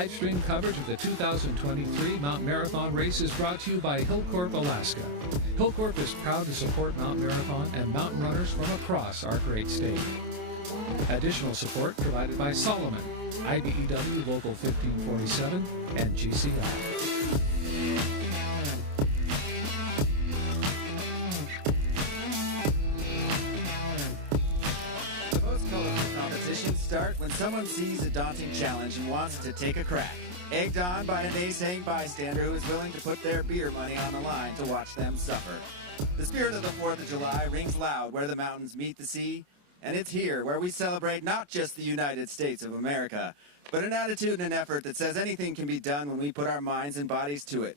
Live stream coverage of the 2023 Mount Marathon race is brought to you by Hillcorp, Alaska. Hillcorp is proud to support Mount Marathon and mountain runners from across our great state. Additional support provided by Solomon, IBEW Local 1547, and GCI. Start when someone sees a daunting challenge and wants to take a crack. Egged on by a naysaying bystander who is willing to put their beer money on the line to watch them suffer. The spirit of the 4th of July rings loud where the mountains meet the sea, and it's here where we celebrate not just the United States of America, but an attitude and an effort that says anything can be done when we put our minds and bodies to it.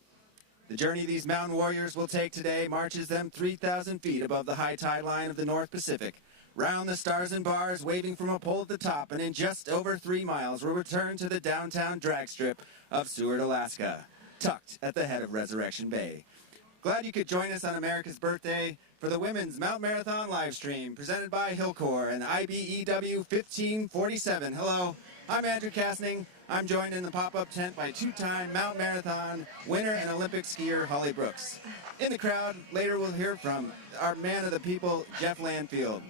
The journey these mountain warriors will take today marches them 3,000 feet above the high tide line of the North Pacific, round the stars and bars waving from a pole at the top, and in just over 3 miles we'll return to the downtown drag strip of Seward, Alaska, tucked at the head of Resurrection Bay. Glad you could join us on America's birthday for the Women's Mount Marathon live stream presented by Hillcorp and IBEW 1547. Hello, I'm Andrew Kastning. I'm joined in the pop-up tent by two-time Mount Marathon winner and Olympic skier Holly Brooks. In the crowd, later we'll hear from our man of the people, Jeff Landfield.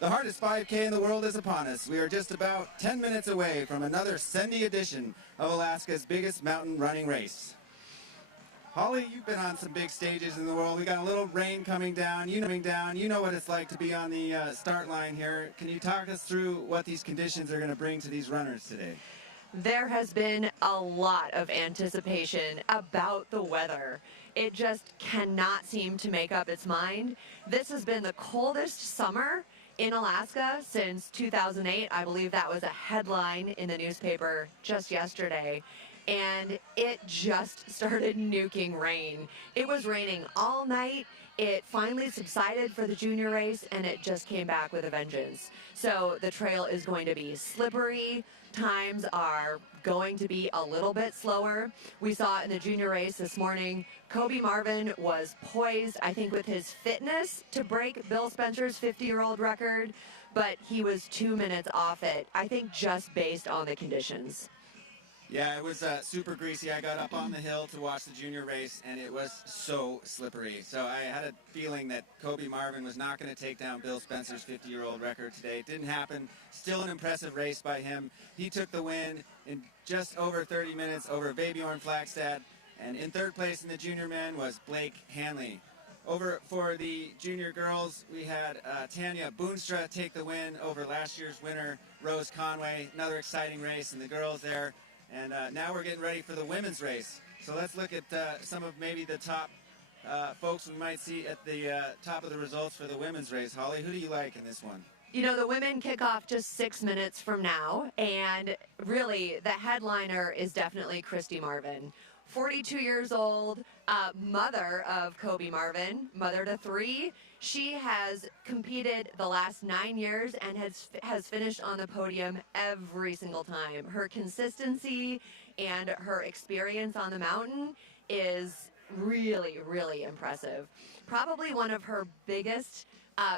The hardest 5K in the world is upon us. We are just about 10 minutes away from another Sunday edition of Alaska's biggest mountain running race. Holly, you've been on some big stages in the world. We got a little rain coming down. You know what it's like to be on the start line here. Can you talk us through what these conditions are going to bring to these runners today? There has been a lot of anticipation about the weather. It just cannot seem to make up its mind. This has been the coldest summer in Alaska since 2008. I believe that was a headline in the newspaper just yesterday. And it just started nuking rain. It was raining all night. It finally subsided for the junior race, and it just came back with a vengeance. So the trail is going to be slippery. Times are going to be a little bit slower. We saw in the junior race this morning, Kobe Marvin was poised, I think, with his fitness to break Bill Spencer's 50-year-old record, but he was 2 minutes off it, I think just based on the conditions. Yeah, it was super greasy. I got up on the hill to watch the junior race, and it was so slippery. So I had a feeling that Kobe Marvin was not going to take down Bill Spencer's 50-year-old record today. It didn't happen. Still an impressive race by him. He took the win in just over 30 minutes over Vebjorn Flagstad. And in third place in the junior men was Blake Hanley. Over for the junior girls, we had Tanya Boonstra take the win over last year's winner, Rose Conway. Another exciting race in the girls there. And now we're getting ready for the women's race. So let's look at some of maybe the top folks we might see at the top of the results for the women's race. Holly, who do you like in this one? You know, the women kick off just 6 minutes from now, and really the headliner is definitely Christy Marvin. 42 years old, mother of Kobe Marvin, mother to 3. She has competed the last 9 years and has finished on the podium every single time. Her consistency and her experience on the mountain is really, really impressive. Probably one of her biggest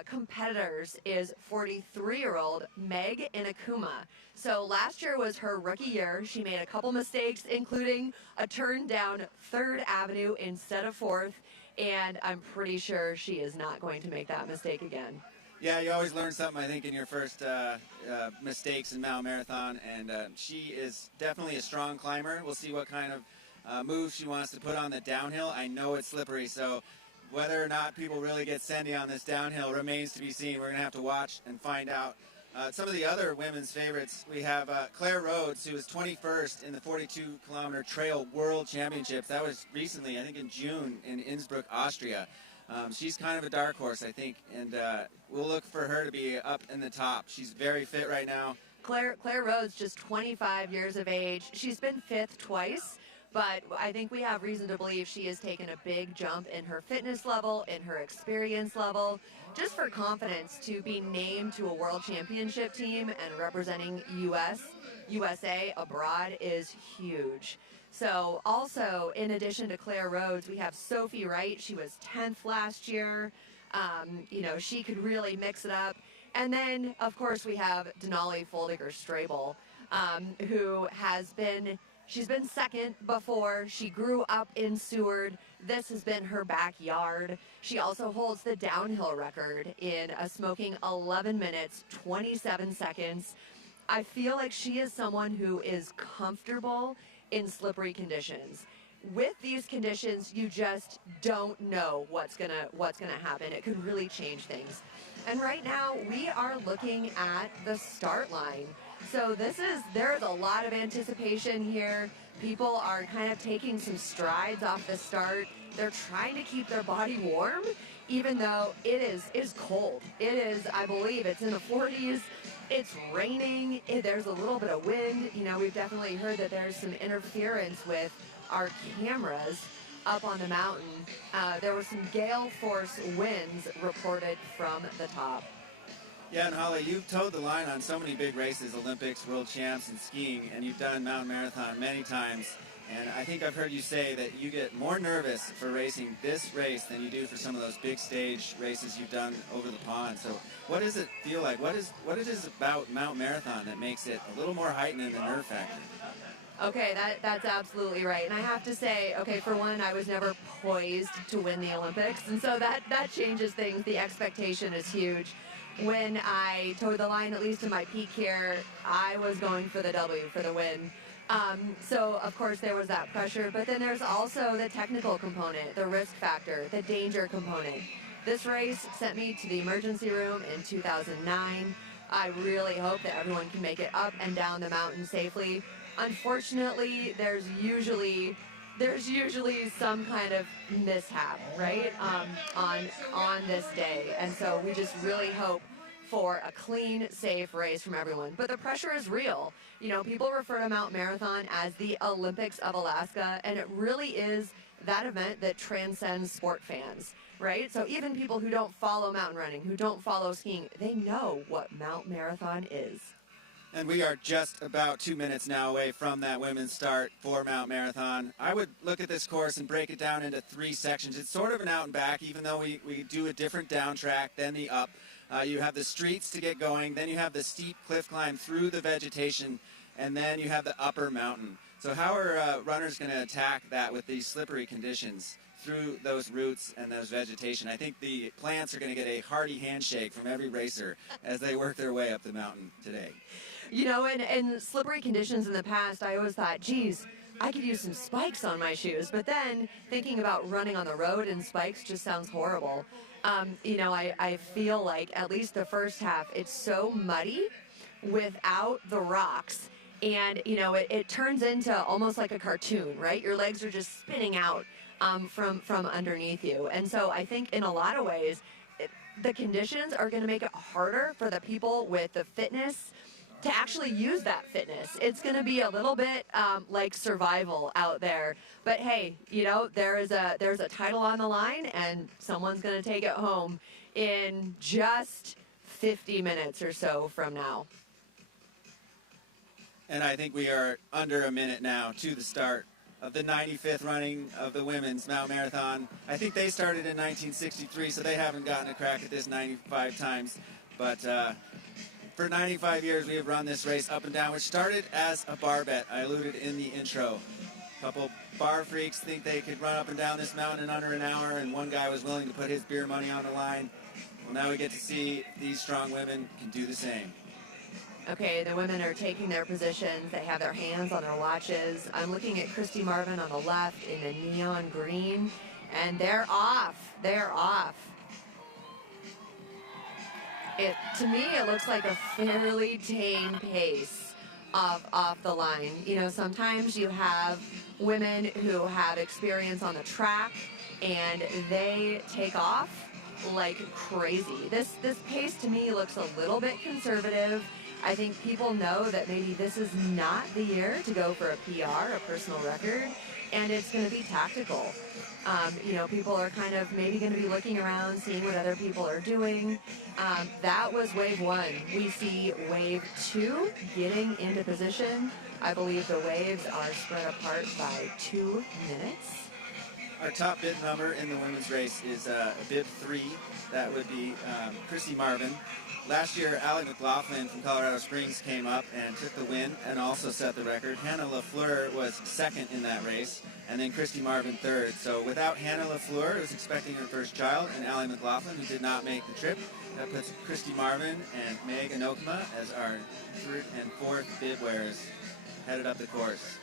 competitors is 43-year-old Meg Inakuma. So last year was her rookie year. She made a couple mistakes, including a turn down 3rd Avenue instead of 4th, and I'm pretty sure she is not going to make that mistake again. Yeah, you always learn something, I think, in your first mistakes in Mount Marathon, and she is definitely a strong climber. We'll see what kind of moves she wants to put on the downhill. I know it's slippery, so whether or not people really get Sendy on this downhill remains to be seen. We're going to have to watch and find out. Some of the other women's favorites, we have Claire Rhodes, who was 21st in the 42-kilometer trail world championships. That was recently, I think in June, in Innsbruck, Austria. She's kind of a dark horse, I think, and we'll look for her to be up in the top. She's very fit right now. Claire Rhodes, just 25 years of age. She's been 5th twice. But I think we have reason to believe she has taken a big jump in her fitness level, in her experience level, just for confidence to be named to a world championship team and representing USA abroad is huge. So also, in addition to Claire Rhodes, we have Sophie Wright. She was 10th last year. You know, she could really mix it up. And then, of course, we have Denali Foldiger-Strabel, who has been She's been second before. She grew up in Seward. This has been her backyard. She also holds the downhill record in a smoking 11 minutes, 27 seconds. I feel like she is someone who is comfortable in slippery conditions. With these conditions, you just don't know what's gonna happen. It could really change things. And right now, we are looking at the start line. So there's a lot of anticipation here. People are kind of taking some strides off the start. They're trying to keep their body warm, even though it is cold. It is, I believe, it's in the 40s. It's raining. There's a little bit of wind. You know, we've definitely heard that there's some interference with our cameras up on the mountain. There were some gale force winds reported from the top. Yeah, and Holly, you've towed the line on so many big races, Olympics, world champs, and skiing, and you've done mountain marathon many times. And I think I've heard you say that you get more nervous for racing this race than you do for some of those big stage races you've done over the pond. So what does it feel like? What is it about mountain marathon that makes it a little more heightened in the nerve factor? Okay, that's absolutely right. And I have to say, okay, for one, I was never poised to win the Olympics, and so that changes things. The expectation is huge. When I towed the line, at least in my peak here, I was going for the W, for the win. So, of course, there was that pressure, but then there's also the technical component, the risk factor, the danger component. This race sent me to the emergency room in 2009. I really hope that everyone can make it up and down the mountain safely. Unfortunately, there's usually some kind of mishap, right, on this day. And so we just really hope for a clean, safe race from everyone. But the pressure is real. You know, people refer to Mount Marathon as the Olympics of Alaska, and it really is that event that transcends sport fans, right? So even people who don't follow mountain running, who don't follow skiing, they know what Mount Marathon is. And we are just about 2 minutes now away from that women's start for Mount Marathon. I would look at this course and break it down into 3 sections. It's sort of an out and back, even though we do a different down track than the up. You have the streets to get going, then you have the steep cliff climb through the vegetation, and then you have the upper mountain. So how are runners going to attack that with these slippery conditions through those roots and those vegetation? I think the plants are going to get a hearty handshake from every racer as they work their way up the mountain today. You know, in slippery conditions in the past, I always thought, geez, I could use some spikes on my shoes. But then thinking about running on the road in spikes just sounds horrible. You know, I feel like at least the first half, it's so muddy without the rocks. And, you know, it turns into almost like a cartoon, right? Your legs are just spinning out from underneath you. And so I think in a lot of ways, the conditions are going to make it harder for the people with the fitness to actually use that fitness. It's going to be a little bit like survival out there. But hey, you know, there's a title on the line, and someone's going to take it home in just 50 minutes or so from now. And I think we are under a minute now to the start of the 95th running of the women's Mount Marathon. I think they started in 1963, so they haven't gotten a crack at this 95 times. But for 95 years, we have run this race up and down, which started as a bar bet. I alluded in the intro. A couple bar freaks think they could run up and down this mountain in under an hour, and one guy was willing to put his beer money on the line. Well, now we get to see these strong women can do the same. Okay, the women are taking their positions. They have their hands on their watches. I'm looking at Christy Marvin on the left in the neon green, and they're off. They're off. To me, it looks like a fairly tame pace off the line. You know, sometimes you have women who have experience on the track, and they take off like crazy. This pace to me looks a little bit conservative. I think people know that maybe this is not the year to go for a PR, a personal record, and it's going to be tactical. You know, people are kind of maybe going to be looking around, seeing what other people are doing. That was wave 1. We see wave 2 getting into position. I believe the waves are spread apart by 2 minutes. Our top bib number in the women's race is bib 3. That would be Christy Marvin. Last year, Allie McLaughlin from Colorado Springs came up and took the win and also set the record. Hannah LaFleur was second in that race, and then Christy Marvin third. So without Hannah LaFleur, who was expecting her first child, and Allie McLaughlin, who did not make the trip, that puts Christy Marvin and Meg Anokma as our third and fourth bib wearers headed up the course.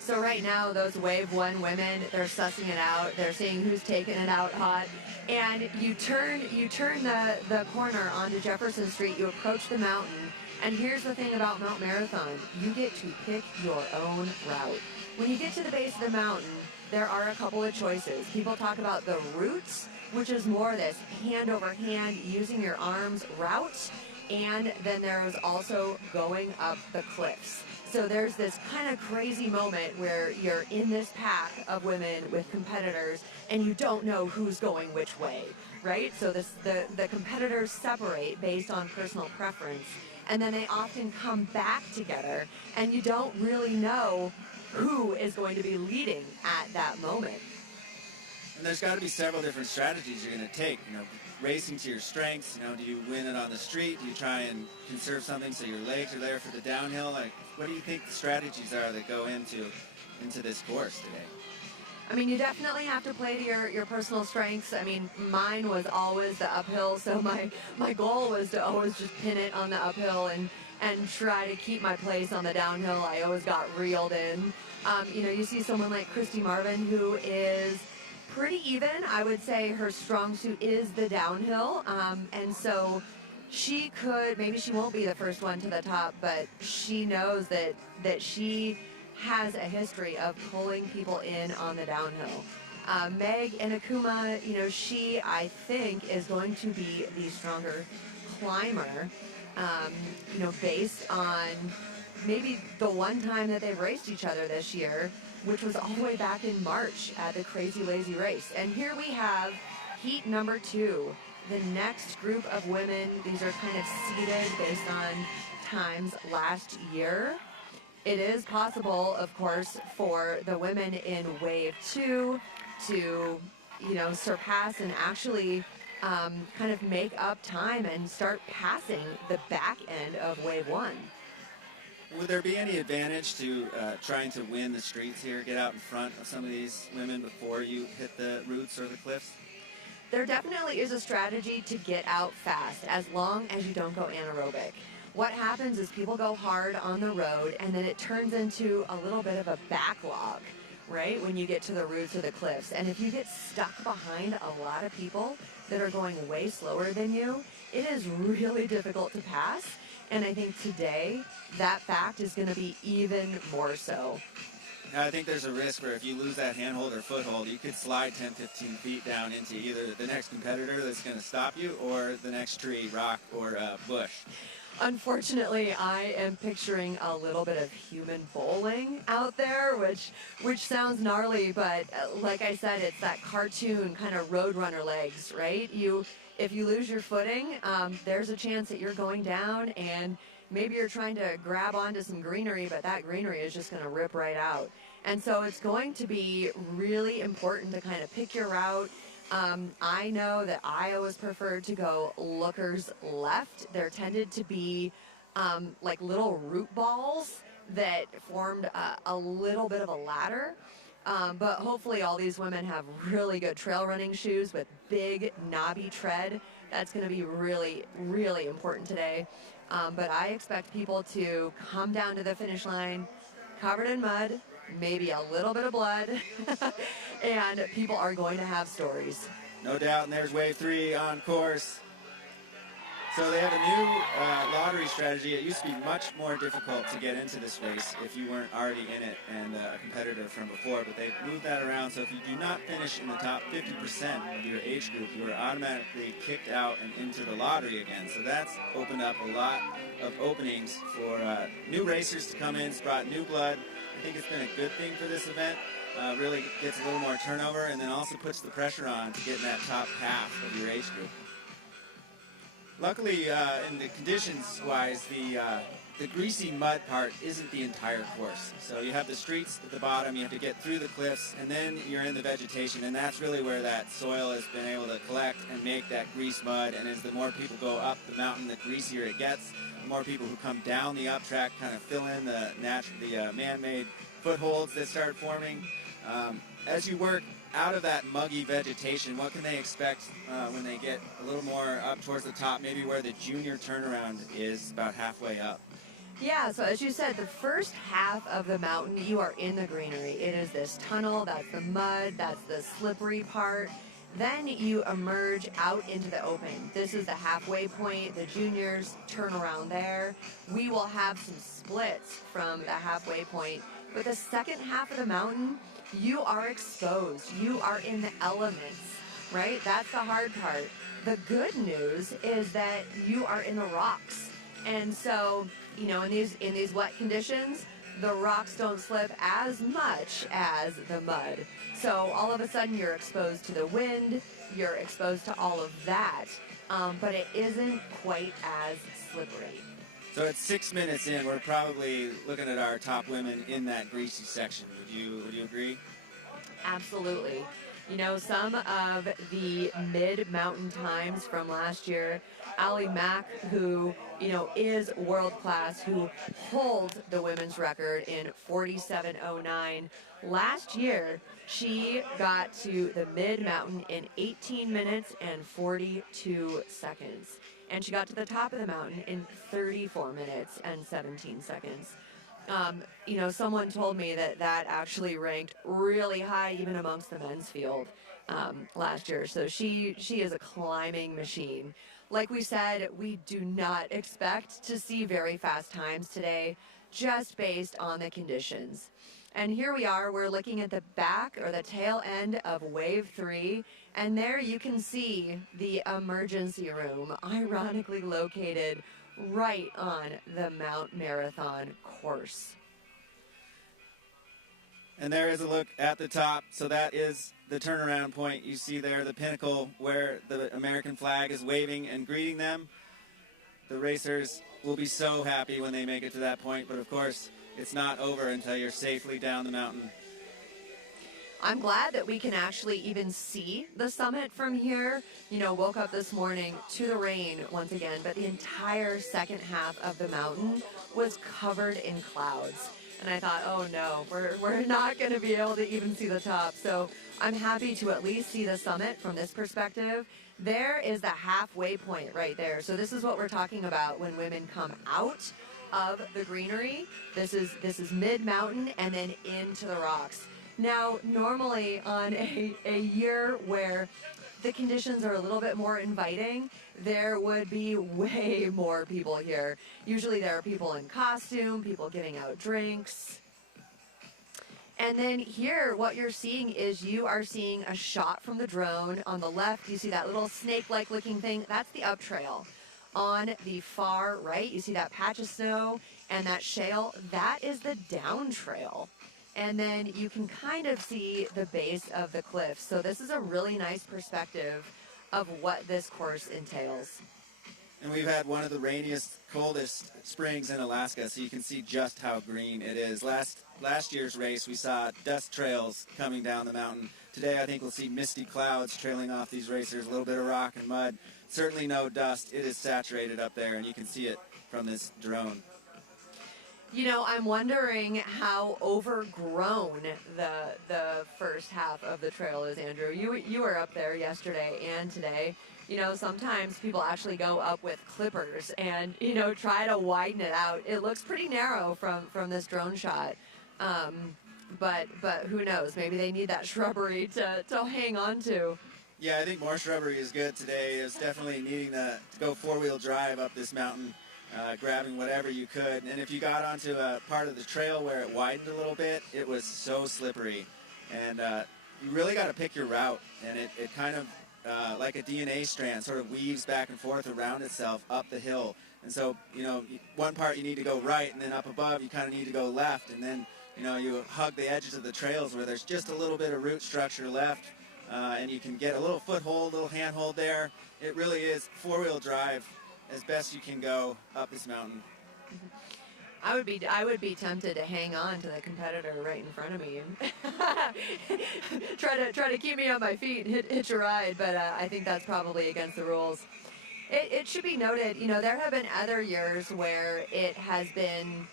So right now, those Wave 1 women, they're sussing it out. They're seeing who's taking it out hot. And you turn the corner onto Jefferson Street, you approach the mountain, and here's the thing about Mount Marathon. You get to pick your own route. When you get to the base of the mountain, there are a couple of choices. People talk about the routes, which is more this hand over hand, using your arms route, and then there's also going up the cliffs. So there's this kind of crazy moment where you're in this pack of women with competitors and you don't know who's going which way, right? So the competitors separate based on personal preference, and then they often come back together, and you don't really know who is going to be leading at that moment. And there's got to be several different strategies you're going to take. You know, racing to your strengths. You know, do you win it on the street? Do you try and conserve something so your legs are there for the downhill? Like, what do you think the strategies are that go into this course today? I mean, you definitely have to play to your personal strengths. I mean, mine was always the uphill, so my goal was to always just pin it on the uphill and try to keep my place on the downhill. I always got reeled in. You know, you see someone like Christy Marvin, who is pretty even. I would say her strong suit is the downhill, and so she could, maybe she won't be the first one to the top, but she knows that she has a history of pulling people in on the downhill. Meg Anokma, you know, she, I think, is going to be the stronger climber, you know, based on maybe the one time that they've raced each other this year, which was all the way back in March at the Crazy Lazy Race. And here we have heat number 2, the next group of women. These are kind of seeded based on times last year. It is possible, of course, for the women in Wave 2 to, you know, surpass and actually kind of make up time and start passing the back end of Wave 1. Would there be any advantage to trying to win the streets here, get out in front of some of these women before you hit the routes or the cliffs? There definitely is a strategy to get out fast, as long as you don't go anaerobic. What happens is people go hard on the road, and then it turns into a little bit of a backlog, right, when you get to the routes or the cliffs. And if you get stuck behind a lot of people that are going way slower than you, it is really difficult to pass. And I think today, that fact is going to be even more so. I think there's a risk where if you lose that handhold or foothold, you could slide 10, 15 feet down into either the next competitor that's going to stop you or the next tree, rock, or bush. Unfortunately, I am picturing a little bit of human bowling out there, which sounds gnarly, but like I said, it's that cartoon kind of roadrunner legs, right? If you lose your footing, there's a chance that you're going down, and maybe you're trying to grab onto some greenery, but that greenery is just going to rip right out. And so it's going to be really important to kind of pick your route. I know that I always preferred to go lookers left. There tended to be like little root balls that formed a little bit of a ladder. But hopefully all these women have really good trail running shoes with big knobby tread. That's going to be really, really important today. But I expect people to come down to the finish line covered in mud, maybe a little bit of blood, and people are going to have stories. No doubt, and there's Wave 3 on course. So they have a new lottery strategy. It used to be much more difficult to get into this race if you weren't already in it and a competitor from before, but they've moved that around. So if you do not finish in the top 50% of your age group, you are automatically kicked out and into the lottery again. So that's opened up a lot of openings for new racers to come in. It's brought new blood. I think it's been a good thing for this event. Really gets a little more turnover, and then also puts the pressure on to get in that top half of your age group. Luckily, in the conditions-wise, the the greasy mud part isn't the entire course. So you have the streets at the bottom, you have to get through the cliffs, and then you're in the vegetation, and that's really where that soil has been able to collect and make that grease mud. And as the more people go up the mountain, the greasier it gets. The more people who come down the up track kind of fill in the man-made footholds that start forming. As you work out of that muggy vegetation, what can they expect when they get a little more up towards the top, maybe where the junior turnaround is about halfway up? Yeah, so as you said, the first half of the mountain, you are in the greenery. It is this tunnel, that's the mud, that's the slippery part. Then you emerge out into the open. This is the halfway point. The juniors turn around there. We will have some splits from the halfway point. But the second half of the mountain, you are exposed. You are in the elements, right? That's the hard part. The good news is that you are in the rocks. And so, you know, in these wet conditions, the rocks don't slip as much as the mud. So all of a sudden you're exposed to the wind, you're exposed to all of that, but it isn't quite as slippery. So at 6 minutes in, we're probably looking at our top women in that greasy section. Would you agree? Absolutely. You know, some of the mid-mountain times from last year, Allie Mack, who, you know, is world-class, who holds the women's record in 47:09. Last year, she got to the mid-mountain in 18 minutes and 42 seconds. And she got to the top of the mountain in 34 minutes and 17 seconds. You know, someone told me that actually ranked really high even amongst the men's field last year. So she is a climbing machine. Like we said, we do not expect to see very fast times today, just based on the conditions. And here we are, we're looking at the back or the tail end of wave 3, and there you can see the emergency room, ironically located right on the Mount Marathon course. And there is a look at the top. So that is the turnaround point. You see there the pinnacle where the American flag is waving and greeting them. The racers will be so happy when they make it to that point, but of course it's not over until you're safely down the mountain. I'm glad that we can actually even see the summit from here. You know, woke up this morning to the rain once again, but the entire second half of the mountain was covered in clouds. And I thought, oh no, we're not going to be able to even see the top. So I'm happy to at least see the summit from this perspective. There is the halfway point right there. So this is what we're talking about when women come out of the greenery. This is mid-mountain and then into the rocks. Now, normally on a year where the conditions are a little bit more inviting, there would be way more people here. Usually there are people in costume, people giving out drinks. And then here, what you're seeing is you are seeing a shot from the drone. On the left, you see that little snake-like looking thing. That's the up trail. On the far right, you see that patch of snow and that shale. That is the down trail. And then you can kind of see the base of the cliff. So this is a really nice perspective of what this course entails. And we've had one of the rainiest, coldest springs in Alaska, so you can see just how green it is. Last year's race, we saw dust trails coming down the mountain. Today, I think we'll see misty clouds trailing off these racers, a little bit of rock and mud. Certainly no dust. It is saturated up there, and you can see it from this drone. You know, I'm wondering how overgrown the first half of the trail is, Andrew. You were up there yesterday and today. You know, sometimes people actually go up with clippers and, you know, try to widen it out. It looks pretty narrow from this drone shot. But who knows? Maybe they need that shrubbery to hang on to. Yeah, I think more shrubbery is good today. It's definitely needing to go four-wheel drive up this mountain. Grabbing whatever you could. And if you got onto a part of the trail where it widened a little bit, it was so slippery. And you really got to pick your route. And it kind of, like a DNA strand, sort of weaves back and forth around itself up the hill. And so, you know, one part you need to go right, and then up above you kind of need to go left. And then, you know, you hug the edges of the trails where there's just a little bit of root structure left. And you can get a little foothold, a little handhold there. It really is four-wheel drive as best you can go up this mountain. I would be tempted to hang on to the competitor right in front of me and try to keep me on my feet, hitch a ride, but I think that's probably against the rules. It should be noted, you know, there have been other years where it has been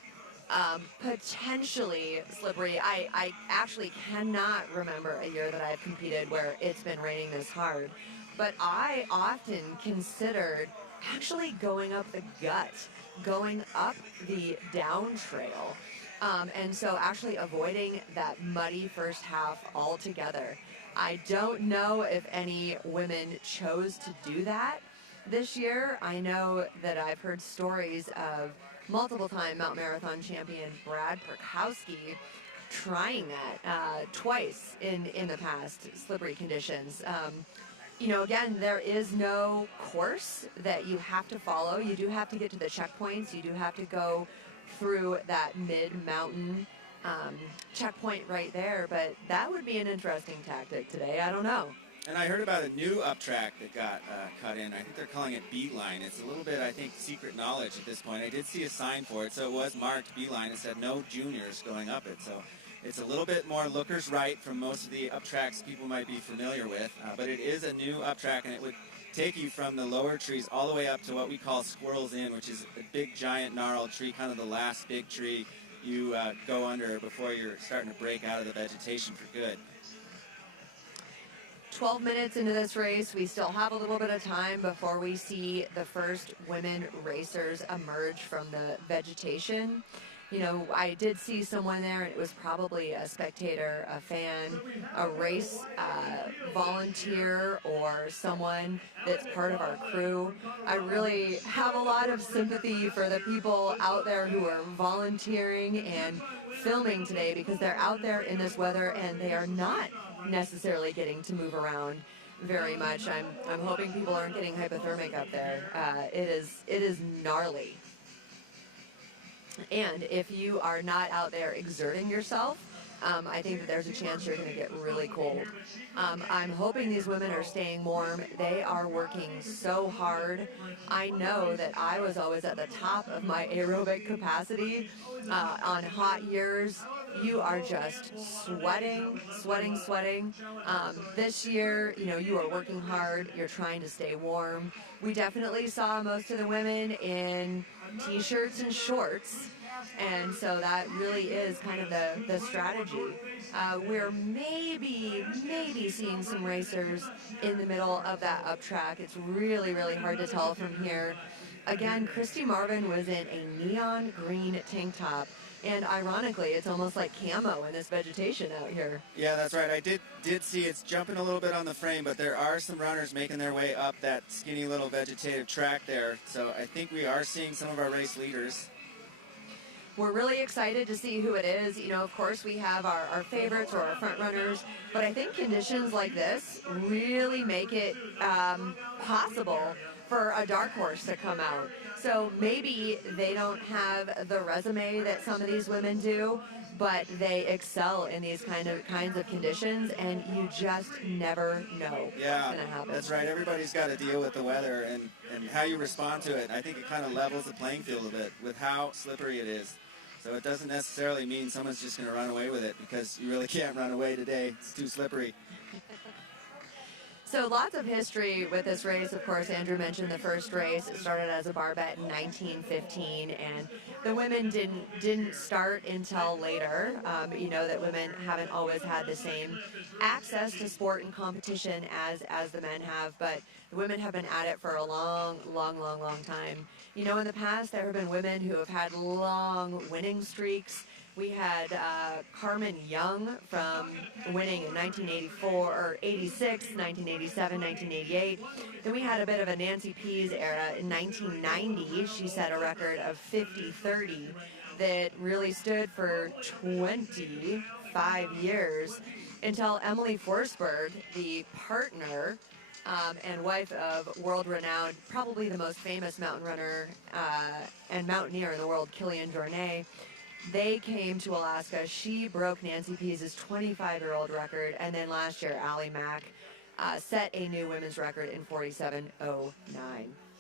potentially slippery. I actually cannot remember a year that I've competed where it's been raining this hard, but I often considered actually going up the gut, going up the down trail, and so actually avoiding that muddy first half altogether. I don't know if any women chose to do that this year. I know that I've heard stories of multiple-time Mount Marathon champion Brad Perkowski trying that twice in the past, slippery conditions. You know, again, there is no course that you have to follow. You do have to get to the checkpoints. You do have to go through that mid-mountain checkpoint right there, but that would be an interesting tactic today. I don't know. And I heard about a new up track that got cut in. I think they're calling it Beeline. It's a little bit, I think, secret knowledge at this point. I did see a sign for it, so it was marked Beeline. It said no juniors going up it. So it's a little bit more lookers right from most of the up tracks people might be familiar with. But it is a new up track, and it would take you from the lower trees all the way up to what we call Squirrel's Inn, which is a big, giant, gnarled tree, kind of the last big tree you go under before you're starting to break out of the vegetation for good. 12 minutes into this race, we still have a little bit of time before we see the first women racers emerge from the vegetation. You know, I did see someone there, and it was probably a spectator, a fan, a race volunteer, or someone that's part of our crew. I really have a lot of sympathy for the people out there who are volunteering and filming today, because they're out there in this weather and they are not necessarily getting to move around very much. I'm hoping people aren't getting hypothermic up there. It is gnarly. And if you are not out there exerting yourself, I think that there's a chance you're going to get really cold. I'm hoping these women are staying warm. They are working so hard. I know that I was always at the top of my aerobic capacity on hot years. You are just sweating. This year, you know, you are working hard. You're trying to stay warm. We definitely saw most of the women in t-shirts and shorts, and so that really is kind of the strategy. We're maybe seeing some racers in the middle of that up track. It's really hard to tell from here. Again, Christy Marvin was in a neon green tank top, and ironically, it's almost like camo in this vegetation out here. Yeah, that's right. I did see it's jumping a little bit on the frame, but there are some runners making their way up that skinny little vegetative track there. So I think we are seeing some of our race leaders. We're really excited to see who it is. You know, of course, we have our favorites or our front runners, but I think conditions like this really make it possible for a dark horse to come out. So maybe they don't have the resume that some of these women do, but they excel in these kinds of conditions, and you just never know what's going to happen. That's right. Everybody's got to deal with the weather and how you respond to it. I think it kind of levels the playing field a bit with how slippery it is. So it doesn't necessarily mean someone's just going to run away with it, because you really can't run away today. It's too slippery. So lots of history with this race. Of course, Andrew mentioned the first race. It started as a bar bet in 1915, and the women didn't start until later. You know that women haven't always had the same access to sport and competition as the men have, but the women have been at it for a long time. You know, in the past, there have been women who have had long winning streaks. We had Carmen Young from winning in 1984 or 86, 1987, 1988. Then we had a bit of a Nancy Pease era in 1990. She set a record of 50-30 that really stood for 25 years until Emily Forsberg, the partner and wife of world-renowned, probably the most famous mountain runner and mountaineer in the world, Kilian Jornet. They came to Alaska. She broke Nancy Pease's 25-year-old record, and then last year, Allie Mack set a new women's record in 47:09.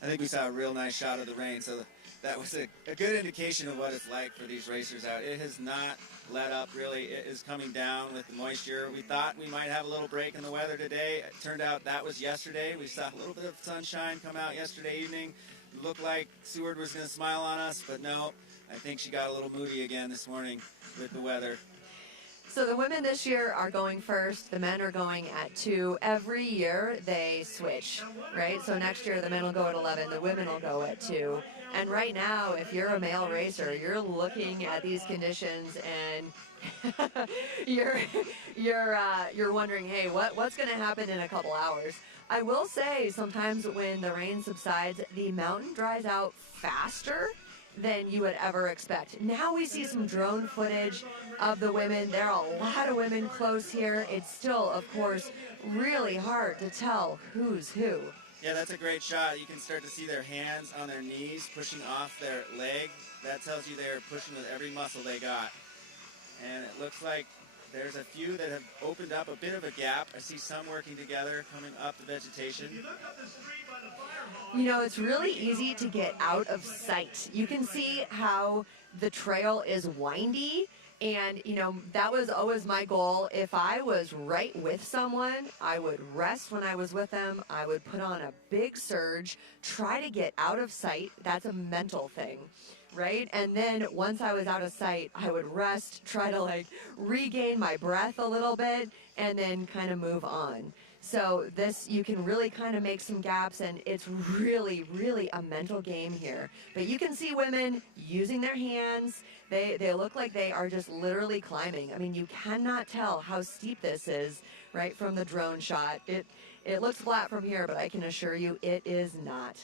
I think we saw a real nice shot of the rain, so that was a good indication of what it's like for these racers out. It has not let up, really. It is coming down with the moisture. We thought we might have a little break in the weather today. It turned out that was yesterday. We saw a little bit of sunshine come out yesterday evening. It looked like Seward was going to smile on us, but no. I think she got a little moody again this morning with the weather. So the women this year are going first. The men are going at 2. Every year they switch, right? So next year the men will go at 11, the women will go at 2. And right now, if you're a male racer, you're looking at these conditions and you're wondering, hey, what's going to happen in a couple hours? I will say sometimes when the rain subsides, the mountain dries out faster than you would ever expect. Now we see some drone footage of the women. There are a lot of women close here. It's still, of course, really hard to tell who's who. Yeah, that's a great shot. You can start to see their hands on their knees pushing off their leg. That tells you they're pushing with every muscle they got. And it looks like there's a few that have opened up a bit of a gap. I see some working together coming up the vegetation. You know, it's really easy to get out of sight. You can see how the trail is windy. And, you know, that was always my goal. If I was right with someone, I would rest when I was with them. I would put on a big surge, try to get out of sight. That's a mental thing, right? And then once I was out of sight, I would rest, try to like regain my breath a little bit, and then kind of move on. So this, you can really kind of make some gaps, and it's really, really a mental game here. But you can see women using their hands. They look like they are just literally climbing. I mean, you cannot tell how steep this is, right, from the drone shot. It looks flat from here, but I can assure you it is not.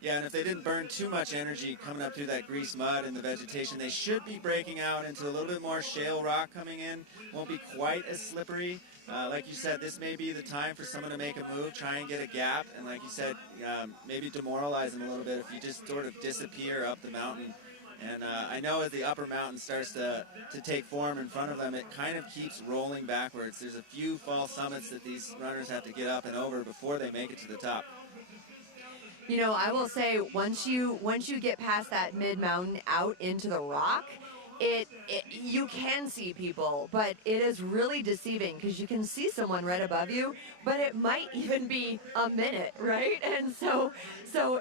Yeah, and if they didn't burn too much energy coming up through that grease mud and the vegetation, they should be breaking out into a little bit more shale rock coming in. Won't be quite as slippery. Like you said, this may be the time for someone to make a move, try and get a gap, and like you said, maybe demoralize them a little bit if you just sort of disappear up the mountain. And I know as the upper mountain starts to take form in front of them, it kind of keeps rolling backwards. There's a few false summits that these runners have to get up and over before they make it to the top. You know, I will say once you get past that mid-mountain out into the rock, you can see people, but it is really deceiving because you can see someone right above you, but it might even be a minute, right? And so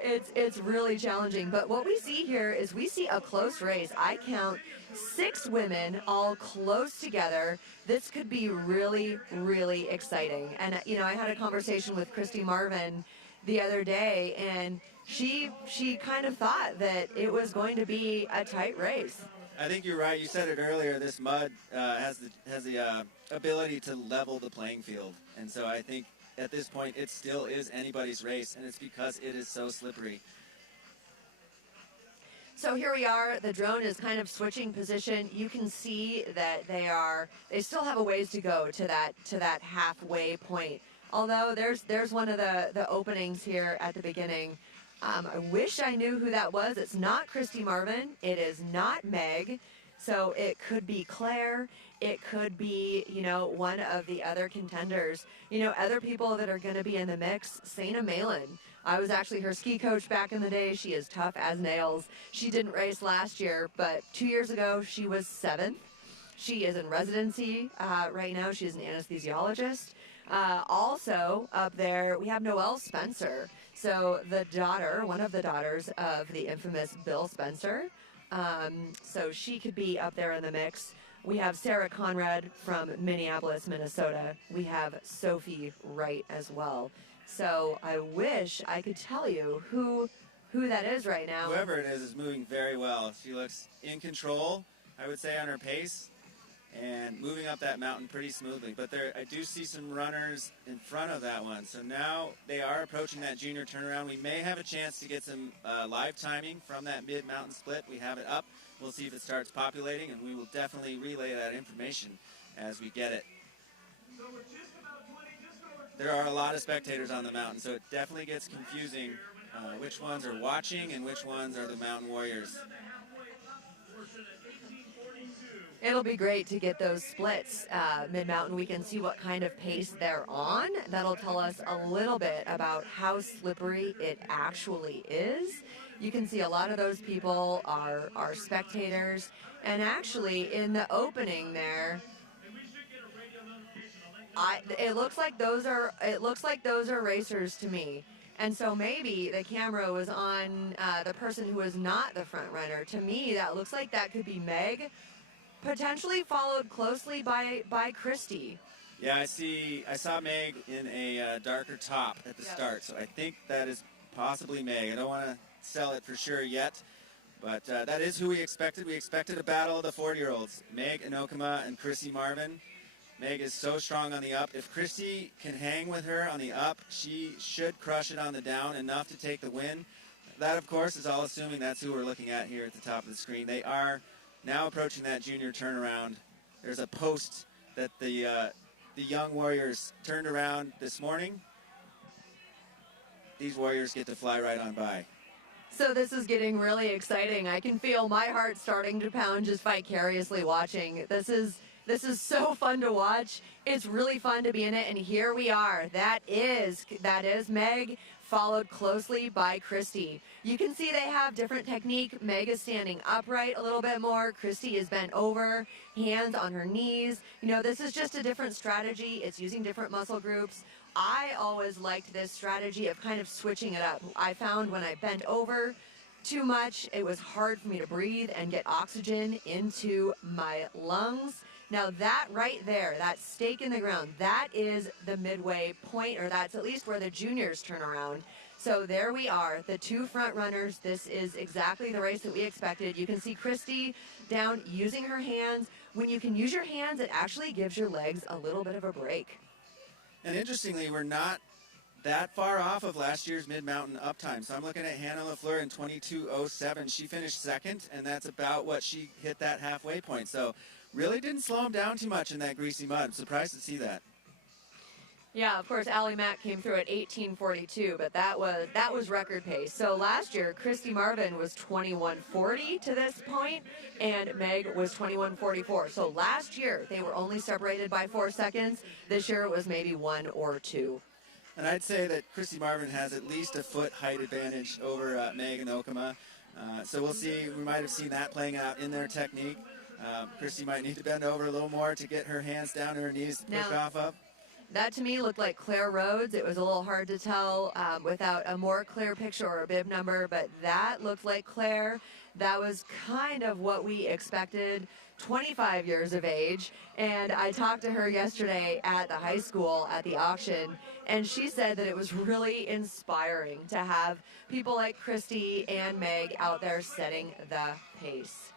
it's really challenging. But what we see here is we see a close race. I count 6 women all close together. This could be really, really exciting. And you know, I had a conversation with Christy Marvin the other day, and she kind of thought that it was going to be a tight race. I think you're right. You said it earlier. This mud has the ability to level the playing field, and so I think at this point it still is anybody's race, and it's because it is so slippery. So here we are. The drone is kind of switching position. You can see that they still have a ways to go to that halfway point. Although there's one of the openings here at the beginning. I wish I knew who that was. It's not Christy Marvin. It is not Meg. So it could be Claire. It could be, you know, one of the other contenders. You know, other people that are going to be in the mix, Sana Malin. I was actually her ski coach back in the day. She is tough as nails. She didn't race last year, but 2 years ago she was 7th. She is in residency right now. She's an anesthesiologist. Also up there, we have Noelle Spencer. So one of the daughters of the infamous Bill Spencer. So she could be up there in the mix. We have Sarah Conrad from Minneapolis, Minnesota. We have Sophie Wright as well. So I wish I could tell you who that is right now. Whoever it is moving very well. She looks in control, I would say, on her pace, and moving up that mountain pretty smoothly. But I do see some runners in front of that one. So now they are approaching that junior turnaround. We may have a chance to get some live timing from that mid-mountain split. We have it up. We'll see if it starts populating, and we will definitely relay that information as we get it. There are a lot of spectators on the mountain, so it definitely gets confusing which ones are watching and which ones are the mountain warriors. It'll be great to get those splits mid-mountain. We can see what kind of pace they're on. That'll tell us a little bit about how slippery it actually is. You can see a lot of those people are spectators. And actually, in the opening there, it looks like those are racers to me. And so maybe the camera was on the person who was not the front runner. To me, that looks like that could be Meg, potentially followed closely by Christy. Yeah, I saw Meg in a darker top at the start, so I think that is possibly Meg. I don't want to sell it for sure yet, but that is who we expected. We expected a battle of the 40-year-olds, Meg Inokuma and Christy Marvin. Meg is so strong on the up. If Christy can hang with her on the up, she should crush it on the down enough to take the win. That, of course, is all assuming that's who we're looking at here at the top of the screen. They are now approaching that junior turnaround. There's a post that the young warriors turned around this morning. These warriors get to fly right on by. So this is getting really exciting. I can feel my heart starting to pound just vicariously watching. This is so fun to watch. It's really fun to be in it, and here we are. That is Meg, followed closely by Christy. You can see they have different technique. Meg is standing upright a little bit more. Christy is bent over, hands on her knees. You know, this is just a different strategy. It's using different muscle groups. I always liked this strategy of kind of switching it up. I found when I bent over too much, it was hard for me to breathe and get oxygen into my lungs. Now that right there, that stake in the ground, that is the midway point, or that's at least where the juniors turn around. So there we are, the two front runners. This is exactly the race that we expected. You can see Christy down using her hands. When you can use your hands, it actually gives your legs a little bit of a break. And interestingly, we're not that far off of last year's mid-mountain up time. So I'm looking at Hannah LaFleur in 22:07. She finished second, and that's about what she hit that halfway point. So really didn't slow him down too much in that greasy mud. I'm surprised to see that. Yeah, of course, Allie Mack came through at 18:42, but that was record pace. So last year, Christy Marvin was 21:40 to this point, and Meg was 21:44. So last year, they were only separated by 4 seconds. This year, it was maybe 1 or 2. And I'd say that Christy Marvin has at least a foot height advantage over Meg Inokuma. So we'll see. We might have seen that playing out in their technique. Christy might need to bend over a little more to get her hands down to her knees to push off up. That to me looked like Claire Rhodes. It was a little hard to tell without a more clear picture or a bib number, but that looked like Claire. That was kind of what we expected. 25 years of age, and I talked to her yesterday at the high school at the auction, and she said that it was really inspiring to have people like Christy and Meg out there setting the pace.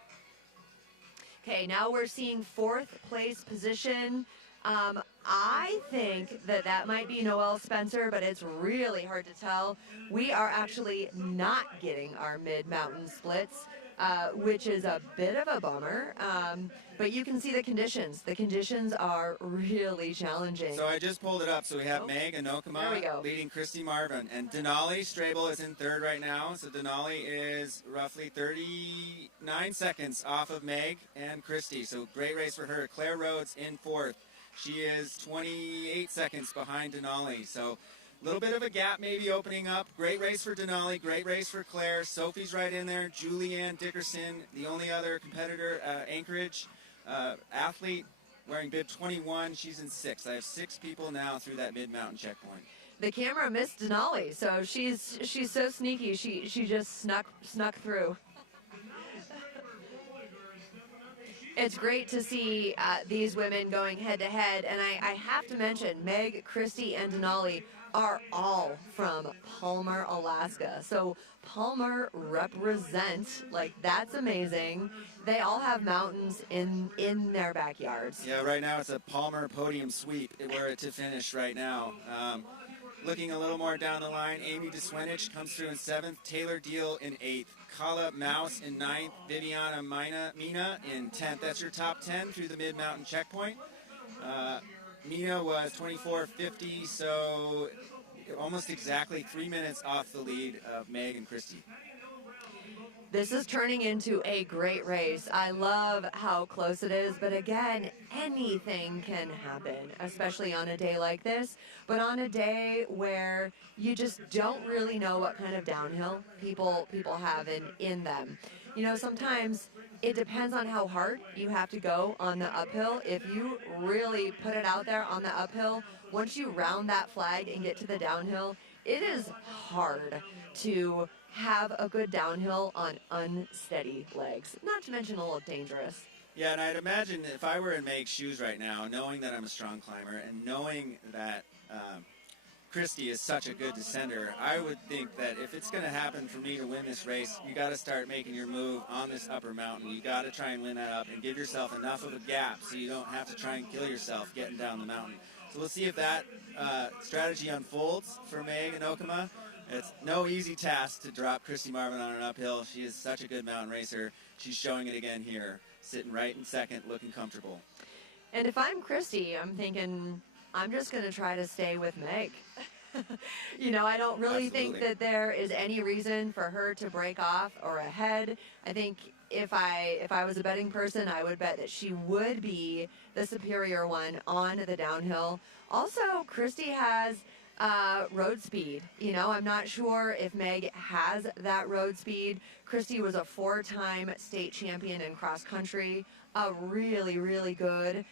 Okay, now we're seeing 4th place position. I think that might be Noelle Spencer, but it's really hard to tell. We are actually not getting our mid-mountain splits, which is a bit of a bummer. But you can see the conditions. The conditions are really challenging. So I just pulled it up. So we have Meg Inokuma leading Christy Marvin. And Denali Strabel is in 3rd right now. So Denali is roughly 39 seconds off of Meg and Christy. So great race for her. Claire Rhodes in 4th. She is 28 seconds behind Denali. So a little bit of a gap maybe opening up. Great race for Denali. Great race for Claire. Sophie's right in there. Julianne Dickerson, the only other competitor, Anchorage athlete wearing bib 21. She's in 6th. I have 6 people now through that mid-mountain checkpoint. The camera missed Denali, so she's so sneaky. She just snuck through. It's great to see these women going head-to-head, and I have to mention Meg, Christy, and Denali are all from Palmer, Alaska. So Palmer represent, like, that's amazing. They all have mountains in their backyards. Yeah, right now it's a Palmer podium sweep where to finish right now. Looking a little more down the line, Amy DeSwinich comes through in 7th, Taylor Deal in 8th, Kala Mouse in 9th, Viviana Mina in 10th. That's your top 10 through the mid-mountain checkpoint. Mina was 24:50, so almost exactly 3 minutes off the lead of Meg and Christy. This is turning into a great race. I love how close it is, but again, anything can happen, especially on a day like this. But on a day where you just don't really know what kind of downhill people have in them. You know, sometimes it depends on how hard you have to go on the uphill. If you really put it out there on the uphill, once you round that flag and get to the downhill, it is hard to have a good downhill on unsteady legs, not to mention a little dangerous. Yeah, and I'd imagine if I were in Meg's shoes right now, knowing that I'm a strong climber and knowing that Christy is such a good descender, I would think that if it's going to happen for me to win this race, you got to start making your move on this upper mountain. You got to try and win that up and give yourself enough of a gap so you don't have to try and kill yourself getting down the mountain. So we'll see if that strategy unfolds for Meg and Okama. It's no easy task to drop Christy Marvin on an uphill. She is such a good mountain racer. She's showing it again here, sitting right in second, looking comfortable. And if I'm Christy, I'm thinking, I'm just going to try to stay with Meg. You know, I don't really think that there is any reason for her to break off or ahead. I think if I was a betting person, I would bet that she would be the superior one on the downhill. Also, Christy has road speed. You know, I'm not sure if Meg has that road speed. Christy was a 4-time state champion in cross country, a really, really good